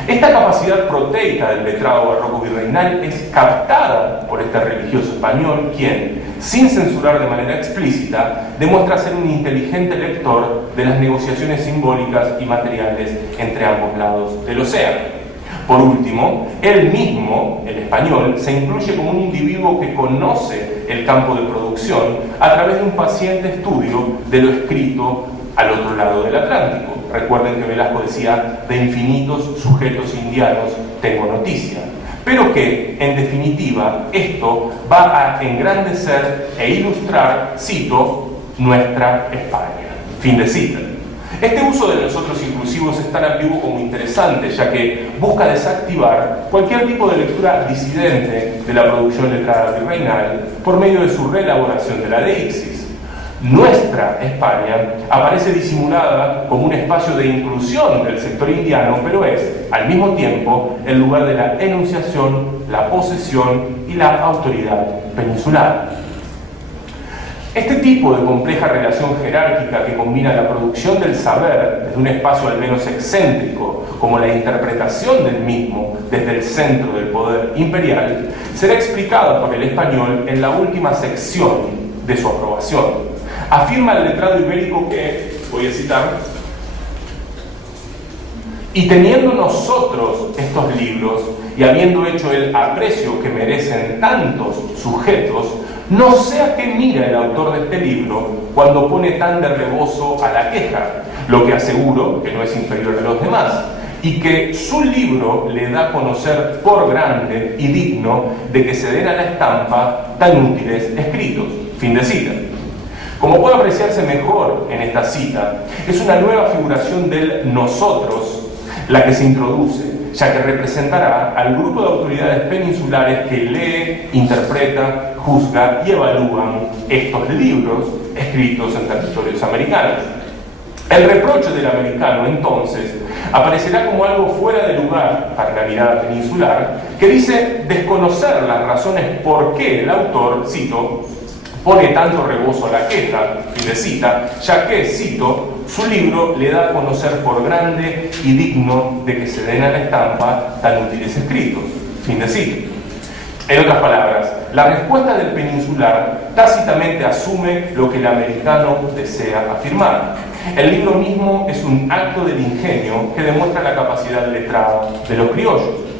Esta capacidad proteica del letrado barroco virreinal es captada por este religioso español, quien, sin censurar de manera explícita, demuestra ser un inteligente lector de las negociaciones simbólicas y materiales entre ambos lados del océano. Por último, él mismo, el español, se incluye como un individuo que conoce el campo de producción a través de un paciente estudio de lo escrito al otro lado del Atlántico. Recuerden que Velasco decía, de infinitos sujetos indianos tengo noticia. Pero que, en definitiva, esto va a engrandecer e ilustrar, cito, nuestra España. Fin de cita. Este uso de nosotros inclusivos es tan ambiguo como interesante, ya que busca desactivar cualquier tipo de lectura disidente de la producción letrada virreinal por medio de su reelaboración de la deixis. Nuestra España aparece disimulada como un espacio de inclusión del sector indiano, pero es, al mismo tiempo, el lugar de la enunciación, la posesión y la autoridad peninsular. Este tipo de compleja relación jerárquica que combina la producción del saber desde un espacio al menos excéntrico, como la interpretación del mismo desde el centro del poder imperial, será explicada por el español en la última sección de su aprobación. Afirma el letrado ibérico que, voy a citar, y teniendo nosotros estos libros y habiendo hecho el aprecio que merecen tantos sujetos, no sé a qué mira el autor de este libro cuando pone tan de rebozo a la queja, lo que aseguro que no es inferior a los demás, y que su libro le da a conocer por grande y digno de que se den a la estampa tan útiles escritos. Fin de cita. Como puede apreciarse mejor en esta cita, es una nueva figuración del nosotros la que se introduce, ya que representará al grupo de autoridades peninsulares que lee, interpreta, juzga y evalúan estos libros escritos en territorios americanos. El reproche del americano, entonces, aparecerá como algo fuera de lugar para la mirada peninsular, que dice desconocer las razones por qué el autor, cito, pone tanto rebozo a la queja, fin de cita, ya que, cito, su libro le da a conocer por grande y digno de que se den a la estampa tan útiles escritos. Fin de cita. En otras palabras, la respuesta del peninsular tácitamente asume lo que el americano desea afirmar. El libro mismo es un acto del ingenio que demuestra la capacidad letrada de los criollos.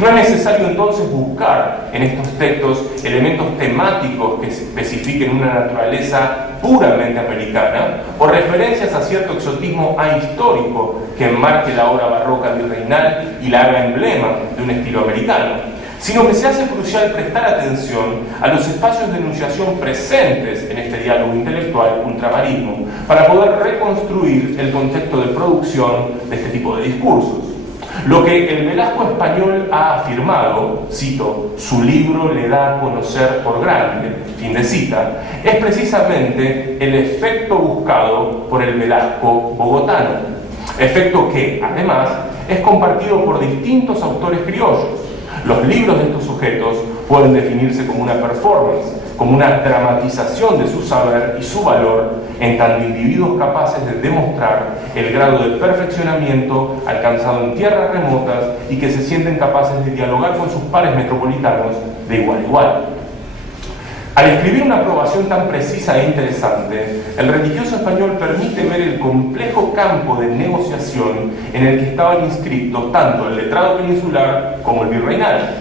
No es necesario entonces buscar en estos textos elementos temáticos que especifiquen una naturaleza puramente americana o referencias a cierto exotismo ahistórico que enmarque la obra barroca virreinal y la haga emblema de un estilo americano, sino que se hace crucial prestar atención a los espacios de enunciación presentes en este diálogo intelectual ultramarino para poder reconstruir el contexto de producción de este tipo de discursos. Lo que el Velasco español ha afirmado, cito, su libro le da a conocer por grande, fin de cita, es precisamente el efecto buscado por el Velasco bogotano, efecto que, además, es compartido por distintos autores criollos. Los libros de estos sujetos pueden definirse como una performance, como una dramatización de su saber y su valor, en tanto individuos capaces de demostrar el grado de perfeccionamiento alcanzado en tierras remotas y que se sienten capaces de dialogar con sus pares metropolitanos de igual a igual. Al escribir una aprobación tan precisa e interesante, el religioso español permite ver el complejo campo de negociación en el que estaban inscritos tanto el letrado peninsular como el virreinal.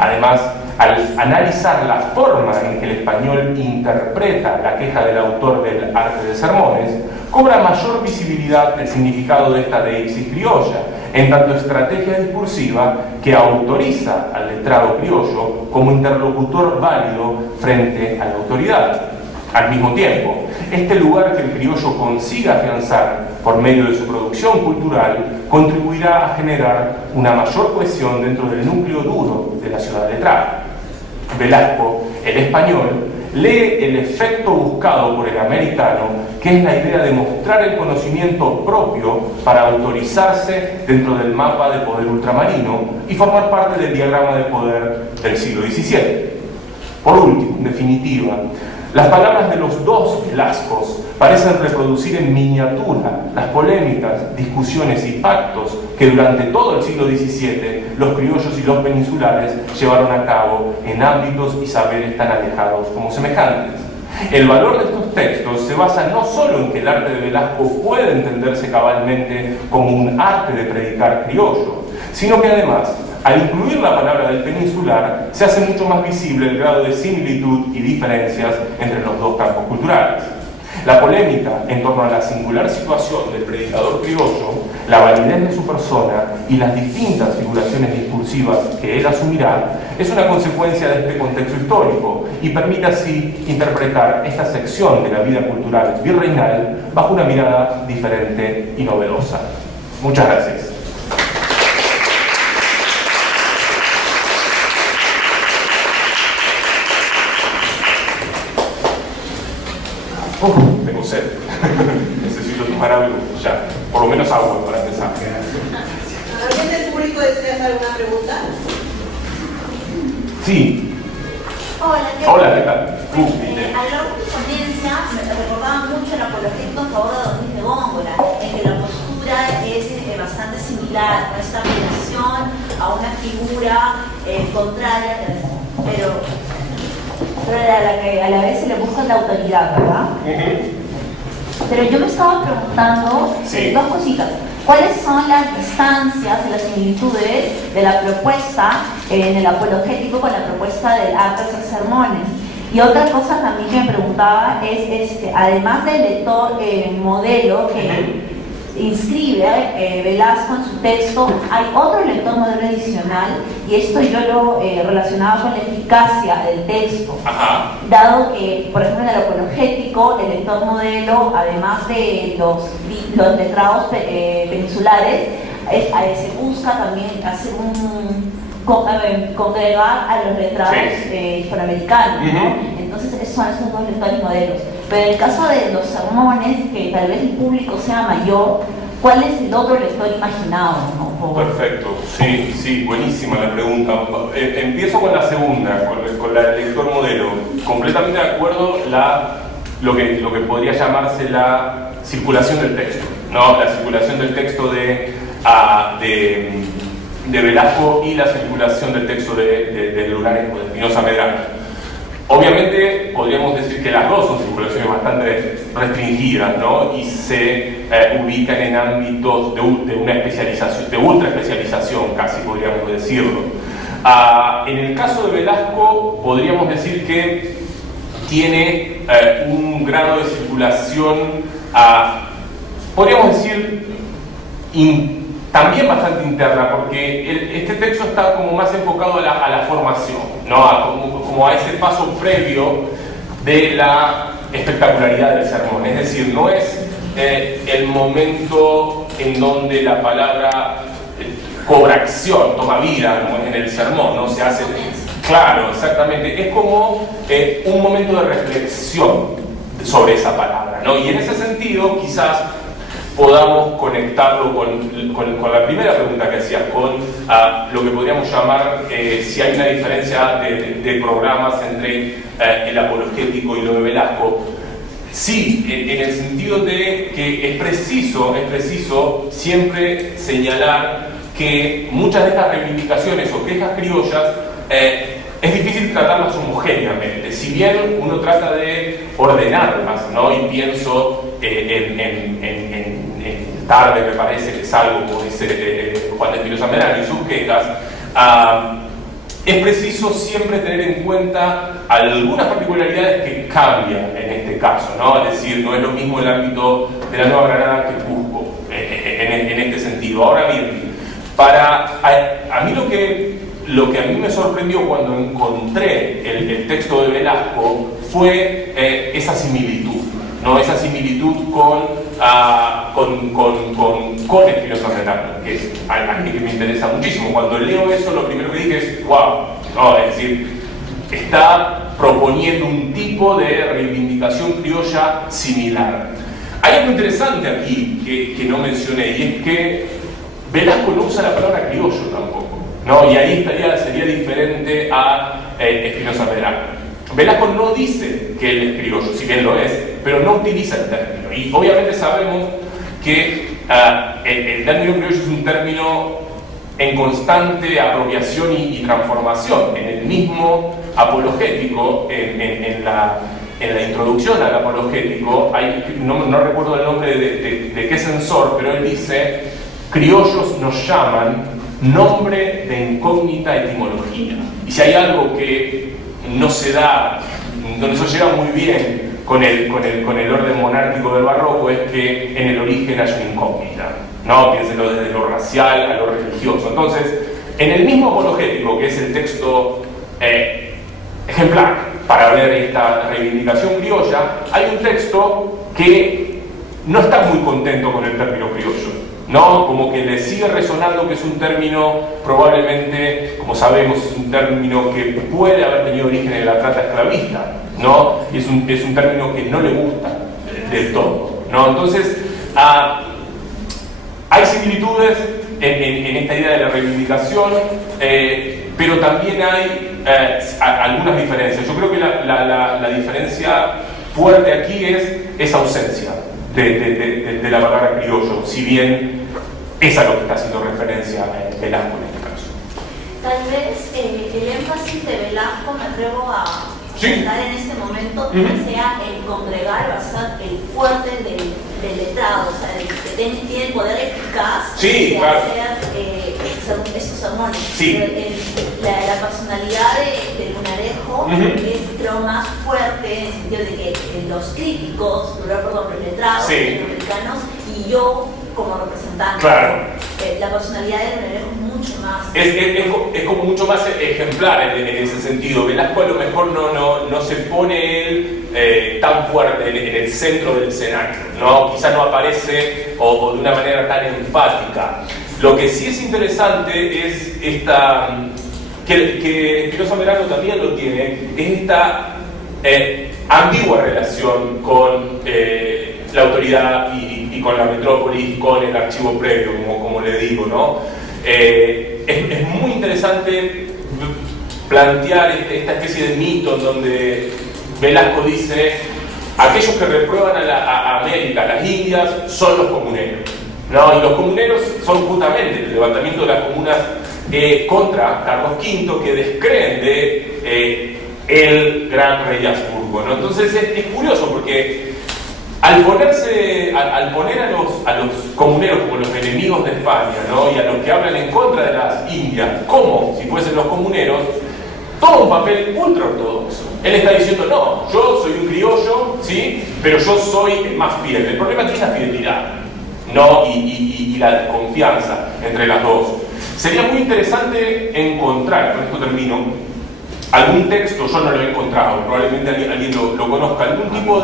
Además, al analizar la forma en que el español interpreta la queja del autor del Arte de Sermones, cobra mayor visibilidad el significado de esta deixis criolla, en tanto estrategia discursiva que autoriza al letrado criollo como interlocutor válido frente a la autoridad. Al mismo tiempo, este lugar que el criollo consiga afianzar por medio de su producción cultural contribuirá a generar una mayor cohesión dentro del núcleo duro de la ciudad letrada. Velasco, el español, lee el efecto buscado por el americano, que es la idea de mostrar el conocimiento propio para autorizarse dentro del mapa de poder ultramarino y formar parte del diagrama de poder del siglo XVII. Por último, en definitiva, las palabras de los dos Velascos parecen reproducir en miniatura las polémicas, discusiones y pactos que durante todo el siglo XVII los criollos y los peninsulares llevaron a cabo en ámbitos y saberes tan alejados como semejantes. El valor de estos textos se basa no solo en que el arte de Velasco puede entenderse cabalmente como un arte de predicar criollo, sino que además, al incluir la palabra del peninsular, se hace mucho más visible el grado de similitud y diferencias entre los dos campos culturales. La polémica en torno a la singular situación del predicador criollo, la validez de su persona y las distintas figuraciones discursivas que él asumirá, es una consecuencia de este contexto histórico y permite así interpretar esta sección de la vida cultural virreinal bajo una mirada diferente y novedosa. Muchas gracias. Tengo sed. Necesito tomar algo ya. Por lo menos agua para empezar. ¿Alguien del público desea hacer alguna pregunta? Sí. Hola, ¿qué tal? A lo largo de tu ponencia me recordaba mucho el apologético a favor de Don Luis de Góngora, en que la postura es bastante similar, con esta apelación a una figura contraria, pero a la que a la vez se le busca la autoridad, ¿verdad? Pero yo me estaba preguntando dos cositas. ¿Cuáles son las distancias y las similitudes de la propuesta en el apologético con la propuesta del Arte de hacer sermones? Y otra cosa también que me preguntaba es, además del lector modelo que inscribe Velasco en su texto, hay otro lector modelo adicional, y esto yo lo relacionaba con la eficacia del texto. Ajá. Dado que, por ejemplo, en el apologético, el lector modelo, además de los letrados peninsulares, se busca también hacer congregar a los letrados hispanoamericanos, ¿no? Entonces esos son esos dos lectores modelos. Pero en el caso de los sermones, que tal vez el público sea mayor, ¿cuál es el otro lector imaginado, ¿no? Perfecto, sí, buenísima la pregunta. Empiezo con la segunda, con la del lector modelo. Completamente de acuerdo, lo que podría llamarse la circulación del texto, ¿no? La circulación del texto de Velasco y la circulación del texto de Lunaresco, de Espinosa Medrano. Täobviamente podríamos decir que las dos son circulaciones bastante restringidas, ¿no? Y se ubican en ámbitos de una especialización, de ultra especialización, casi podríamos decirlo. En el caso de Velasco podríamos decir que tiene un grado de circulación, podríamos decir, también bastante interna, porque este texto está como más enfocado a la formación, ¿no? Como a ese paso previo de la espectacularidad del sermón. Es decir, no es el momento en donde la palabra cobra acción, toma vida, como en el sermón, ¿no? Se hace... Claro, exactamente. Es como un momento de reflexión sobre esa palabra, ¿no? Y en ese sentido, quizás podamos conectarlo con la primera pregunta que hacías, con lo que podríamos llamar si hay una diferencia de programas entre el apologético y lo de Velasco. Sí, en el sentido de que es preciso siempre señalar que muchas de estas reivindicaciones o quejas criollas es difícil tratarlas homogéneamente. Si bien uno trata de ordenarlas, ¿no? Y pienso en Tarde, me parece que es algo, como dice Juan de Espinosa Medrano y sus quejas, es preciso siempre tener en cuenta algunas particularidades que cambian en este caso, ¿no? Es decir, no es lo mismo el ámbito de la Nueva Granada que Cusco, en este sentido. Ahora bien, a mí lo que a mí me sorprendió cuando encontré el texto de Velasco fue esa similitud, ¿no? Esa similitud con Espinosa Medrano, que es algo que me interesa muchísimo. Cuando leo eso, lo primero que dije es wow, ¿no? Es decir, está proponiendo un tipo de reivindicación criolla similar. Hay algo interesante aquí que no mencioné, y es que Velasco no usa la palabra criollo tampoco, ¿no? Y ahí sería diferente a Espinosa Medrano. Velasco no dice que él es criollo, si bien lo es, pero no utiliza el término. Y obviamente sabemos que el término criollo es un término en constante apropiación y transformación. En el mismo apologético, en la introducción al apologético, no recuerdo el nombre de qué censor, pero él dice: criollos nos llaman, nombre de incógnita etimología. Y si hay algo que no se da, no se lleva muy bien con el orden monárquico del barroco, es que en el origen hay una incógnita, ¿no? Piénsenlo desde lo racial a lo religioso. Entonces, en el mismo apologético, que es el texto ejemplar para ver esta reivindicación criolla, hay un texto que no está muy contento con el término criollo, ¿no? Como que le sigue resonando que es un término, probablemente, como sabemos, es un término que puede haber tenido origen en la trata esclavista, ¿no? Y es un término que no le gusta del todo, ¿no? Entonces, hay similitudes en esta idea de la reivindicación, pero también hay algunas diferencias. Yo creo que la diferencia fuerte aquí es esa ausencia de la palabra criollo, si bien es a lo que está haciendo referencia Velasco en este caso. Tal vez el énfasis de Velasco, me atrevo a comentar en este momento, sea el congregar, va a ser el fuerte del letrado, o sea, el que tiene el poder eficaz de hacer estos sermones. Sí. La personalidad de Lunarejo es, creo, más fuerte en el sentido de que los críticos, los letrados, los americanos, y yo como representante, claro, la personalidad de Lunarejo es mucho más... Es como mucho más ejemplar en ese sentido. Velasco a lo mejor no se pone él tan fuerte en el centro del escenario, ¿no? Quizás no aparece o de una manera tan enfática. Lo que sí es interesante es que Espinosa Medrano también lo tiene, es esta ambigua relación con la autoridad y con la metrópolis, con el archivo previo, como le digo, ¿no? Es muy interesante plantear esta especie de mito en donde Velasco dice: aquellos que reprueban a América, a las Indias, son los comuneros, ¿no? Y los comuneros son justamente el levantamiento de las comunas contra Carlos V, que descreen de el gran rey Habsburgo, ¿no? Entonces es curioso porque al poner a los comuneros como los enemigos de España, ¿no? Y a los que hablan en contra de las Indias como si fuesen los comuneros, toma un papel ultra ortodoxo. Él está diciendo: no, yo soy un criollo, ¿sí? Pero yo soy el más fiel. El problema aquí es la fidelidad, ¿no? Y la desconfianza entre las dos. Sería muy interesante encontrar, con esto termino, algún texto, yo no lo he encontrado, probablemente alguien lo conozca, algún tipo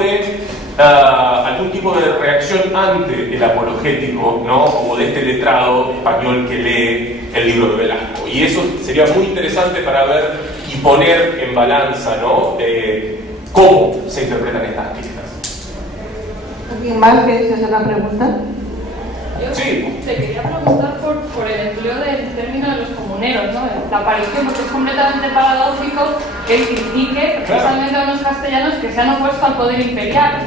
de reacción ante el apologético, ¿no? Como de este letrado español que lee el libro de Velasco. Y eso sería muy interesante para ver y poner en balanza, ¿no? Cómo se interpretan estas pistas. ¿Alguien más que hacer una pregunta? Yo Sí. te quería preguntar por el empleo del término de los comuneros, ¿no? La aparición, porque es completamente paradójico que critique precisamente a unos castellanos que se han opuesto al poder imperial. O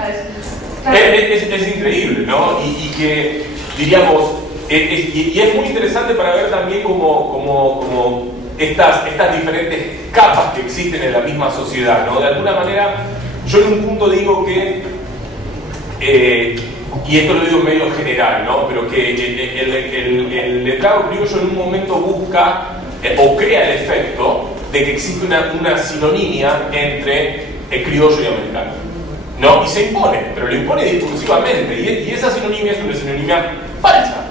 sea, Es increíble, ¿no? Y que, diríamos, y es muy interesante para ver también como estas diferentes capas que existen en la misma sociedad, ¿no? De alguna manera, yo en un punto digo que, y esto lo digo en medio general, ¿no? Pero que el letrado criollo en un momento busca o crea el efecto de que existe una sinonimia entre el criollo y americano, ¿no? Y se impone, pero lo impone discursivamente, y esa sinonimia es una sinonimia falsa,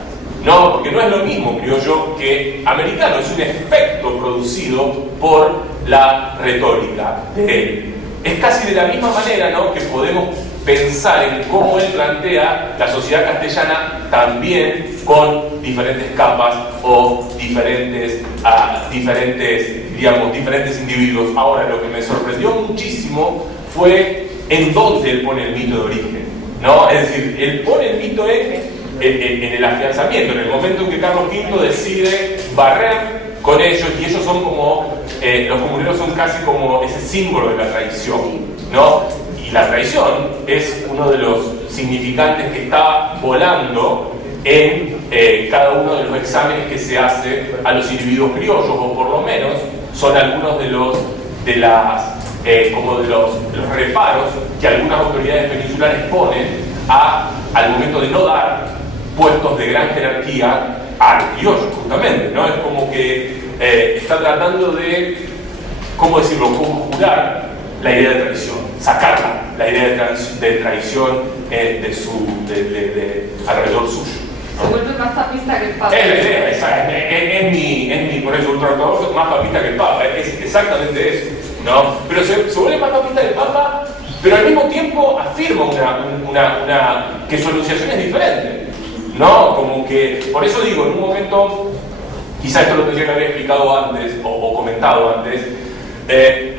¿no? Porque no es lo mismo criollo que americano, es un efecto producido por la retórica de él. Es casi de la misma manera, ¿no?, que podemos pensar en cómo él plantea la sociedad castellana también con diferentes capas o diferentes individuos. Ahora, lo que me sorprendió muchísimo fue en dónde él pone el mito de origen, ¿no? Es decir, él pone el mito en el afianzamiento, en el momento en que Carlos V decide barrer con ellos, y ellos son como, los comuneros son casi como ese símbolo de la traición, ¿no? Y la traición es uno de los significantes que está volando en cada uno de los exámenes que se hace a los individuos criollos, o por lo menos son algunos de los reparos que algunas autoridades peninsulares ponen al momento de no dar puestos de gran jerarquía a los criollos, justamente, ¿no? Es como que está tratando de, ¿cómo decirlo?, conjurar la idea de traición, sacarla, la idea de traición alrededor suyo, ¿no? se vuelve más papista que el Papa. Es la idea, es mi por eso ultraortodoxo, más papista que el Papa, es exactamente eso, ¿no? Pero se vuelve más papista que el Papa, pero al mismo tiempo afirma que su enunciación es diferente, ¿no? Como que, por eso digo, en un momento, quizá esto lo tendría que haber explicado antes o comentado antes,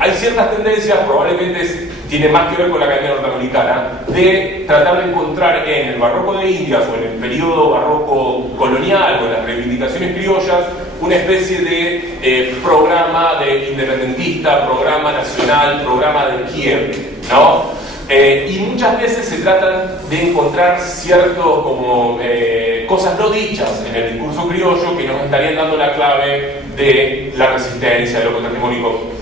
hay ciertas tendencias, probablemente tiene más que ver con la academia norteamericana, de tratar de encontrar en el barroco de Indias o en el periodo barroco colonial o en las reivindicaciones criollas una especie de programa de independentista, programa nacional, programa de quiebre, ¿no? Y muchas veces se tratan de encontrar ciertos como cosas no dichas en el discurso criollo que nos estarían dando la clave de la resistencia, de lo contrahegemónico.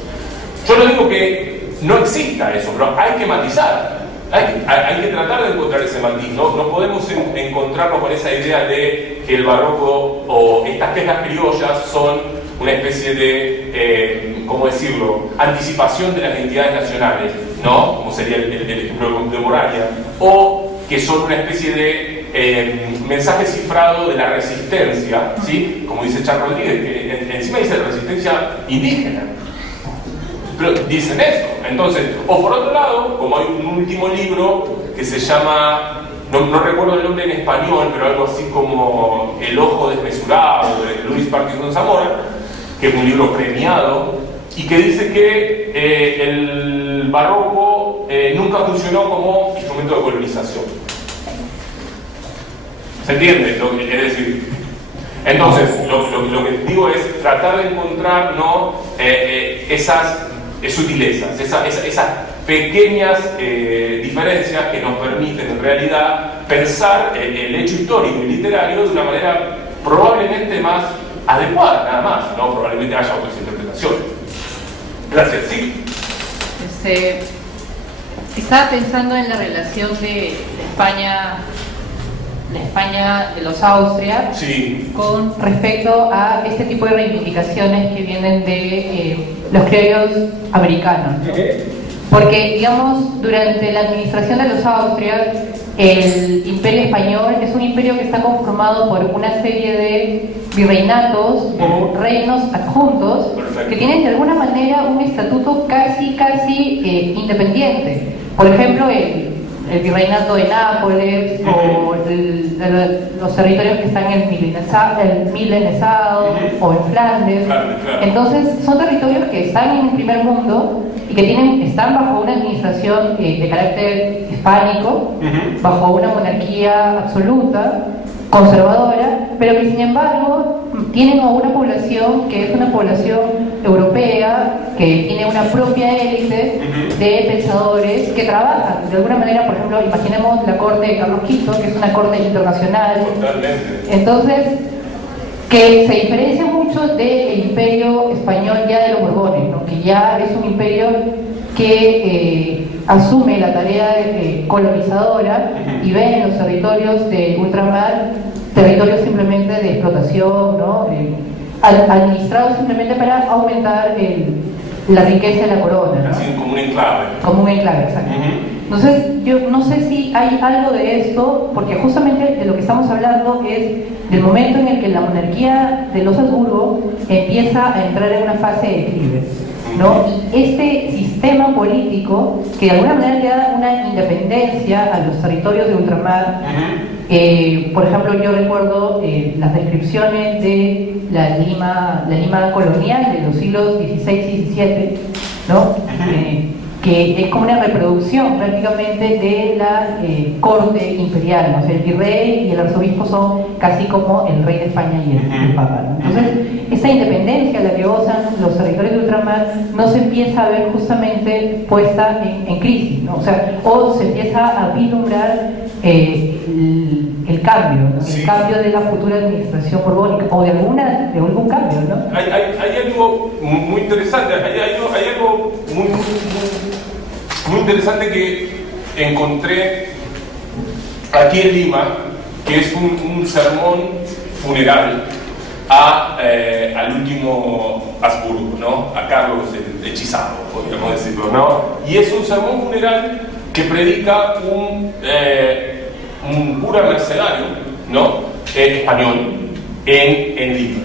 Yo no digo que no exista eso, pero hay que matizar, hay que tratar de encontrar ese matiz, ¿no? No podemos encontrarnos con esa idea de que el barroco o estas quejas criollas son una especie de, ¿cómo decirlo?, anticipación de las identidades nacionales, ¿no? Como sería el ejemplo de Moravia, o que son una especie de mensaje cifrado de la resistencia, ¿sí? Como dice Charles Rodríguez, que encima dice resistencia indígena. Pero dicen eso. Entonces, o por otro lado, como hay un último libro que se llama, no recuerdo el nombre en español, pero algo así como El ojo desmesurado, de Luis Parkinson Zamora, que es un libro premiado, y que dice que el barroco nunca funcionó como instrumento de colonización. ¿Se entiende? Es decir, entonces, lo que digo es tratar de encontrar, ¿no?, esas sutilezas, esas pequeñas diferencias que nos permiten en realidad pensar el hecho histórico y literario de una manera probablemente más adecuada, nada más, ¿no? Probablemente haya otras interpretaciones. Gracias, sí. Estaba pensando en la relación de España de los Austrias, sí, con respecto a este tipo de reivindicaciones que vienen de los criollos americanos, ¿no? Porque, digamos, durante la administración de los Austrias, el imperio español es un imperio que está conformado por una serie de virreinatos o reinos adjuntos que tienen de alguna manera un estatuto casi independiente. Por ejemplo, el virreinato de Nápoles o los territorios que están en el Milenesado o en Flandes. Entonces son territorios que están en el primer mundo y que están bajo una administración de carácter hispánico, bajo una monarquía absoluta, conservadora, pero que sin embargo tienen a una población que es una población europea, que tiene una propia élite de pensadores que trabajan de alguna manera. Por ejemplo, imaginemos la corte de Carlos V, que es una corte internacional. Entonces, que se diferencia mucho del imperio español ya de los Borbones, ¿no? Que ya es un imperio que asume la tarea colonizadora y ve en los territorios de ultramar territorios simplemente de explotación, ¿no? Administrados simplemente para aumentar la riqueza de la corona, ¿no? Así como un enclave. Como un enclave, exacto. Entonces, yo no sé si hay algo de esto, porque justamente de lo que estamos hablando es del momento en el que la monarquía de los Habsburgo empieza a entrar en una fase de declive, ¿no? Y este sistema político, que de alguna manera le da una independencia a los territorios de ultramar. Por ejemplo, yo recuerdo las descripciones de la Lima colonial de los siglos XVI y XVII, ¿no? Que es como una reproducción prácticamente de la corte imperial, ¿no? O sea, el virrey y el arzobispo son casi como el rey de España y el papa, ¿no? Entonces, esa independencia a la que gozan los territorios de ultramar no se empieza a ver justamente puesta en crisis, ¿no? O sea, o se empieza a vislumbrar el cambio, ¿no? El cambio de la futura administración borbónica, o de algún cambio, ¿no? Hay algo muy interesante, hay algo muy interesante que encontré aquí en Lima, que es un sermón funeral al último Habsburgo, ¿no? A Carlos el hechizado, podríamos decirlo, ¿no? Y es un sermón funeral que predica un cura mercedario, ¿no? Español en Lima,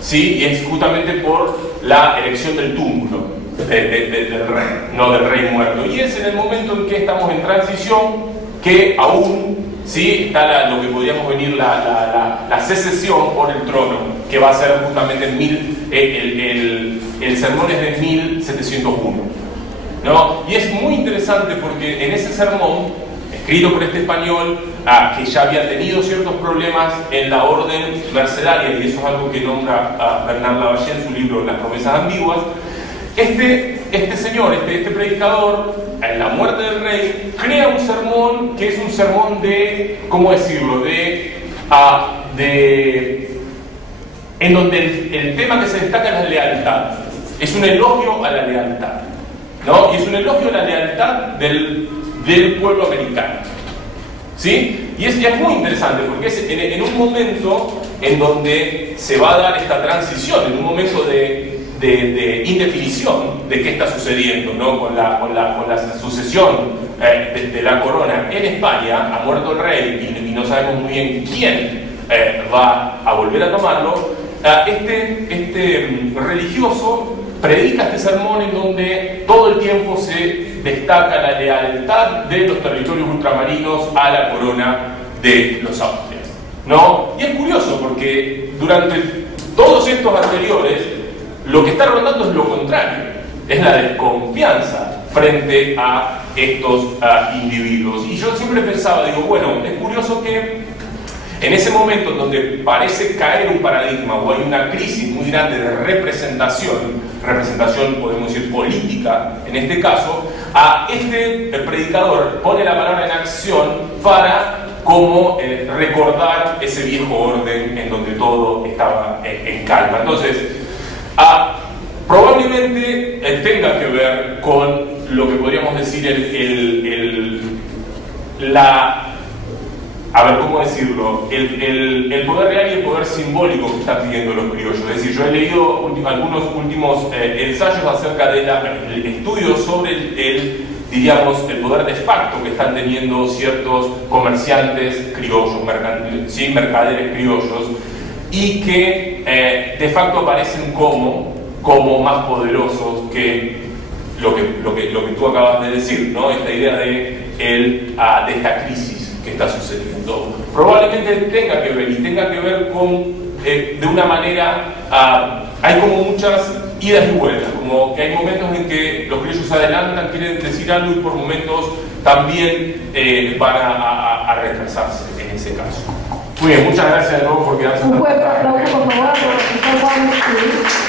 ¿sí? Y es justamente por la erección del túmulo del rey, no del rey muerto. Y es en el momento en que estamos en transición que aún, ¿sí? Está lo que podríamos venir la secesión por el trono, que va a ser justamente el sermón es de 1701, ¿no? Y es muy interesante porque en ese sermón, escrito por este español, que ya había tenido ciertos problemas en la orden mercedaria, y eso es algo que nombra a Bernard Lavalle en su libro Las promesas ambiguas, este señor, este predicador, en la muerte del rey, crea un sermón que es un sermón de, ¿cómo decirlo?, en donde el tema que se destaca es la lealtad. Es un elogio a la lealtad, ¿no? Y es un elogio a la lealtad del pueblo americano, ¿sí? Y es muy interesante porque es en un momento en donde se va a dar esta transición, en un momento de indefinición de qué está sucediendo, ¿no? con la sucesión de la corona en España. Ha muerto el rey y no sabemos muy bien quién va a volver a tomarlo. Este religioso predica este sermón en donde todo el tiempo se destaca la lealtad de los territorios ultramarinos a la corona de los Austrias, ¿no? Y es curioso porque durante todos estos anteriores lo que está rondando es lo contrario, es la desconfianza frente a estos individuos. Y yo siempre pensaba, digo, bueno, es curioso que en ese momento en donde parece caer un paradigma o hay una crisis muy grande de representación podemos decir política en este caso, el predicador pone la palabra en acción para como recordar ese viejo orden en donde todo estaba en calma. Entonces, probablemente tenga que ver con lo que podríamos decir ¿cómo decirlo? El poder real y el poder simbólico que están pidiendo los criollos. Es decir, yo he leído algunos últimos ensayos acerca del estudio sobre diríamos, el poder de facto que están teniendo ciertos comerciantes criollos, mercaderes criollos, y que de facto aparecen como más poderosos que lo que tú acabas de decir, ¿no? Esta idea de esta crisis que está sucediendo. Probablemente tenga que ver con, de una manera, hay como muchas idas y vueltas, como que hay momentos en que los criollos se adelantan, quieren decir algo, y por momentos también van a retrasarse en ese caso. Muy bien, muchas gracias de nuevo por quedarse. Un fuerte aplauso, por favor, por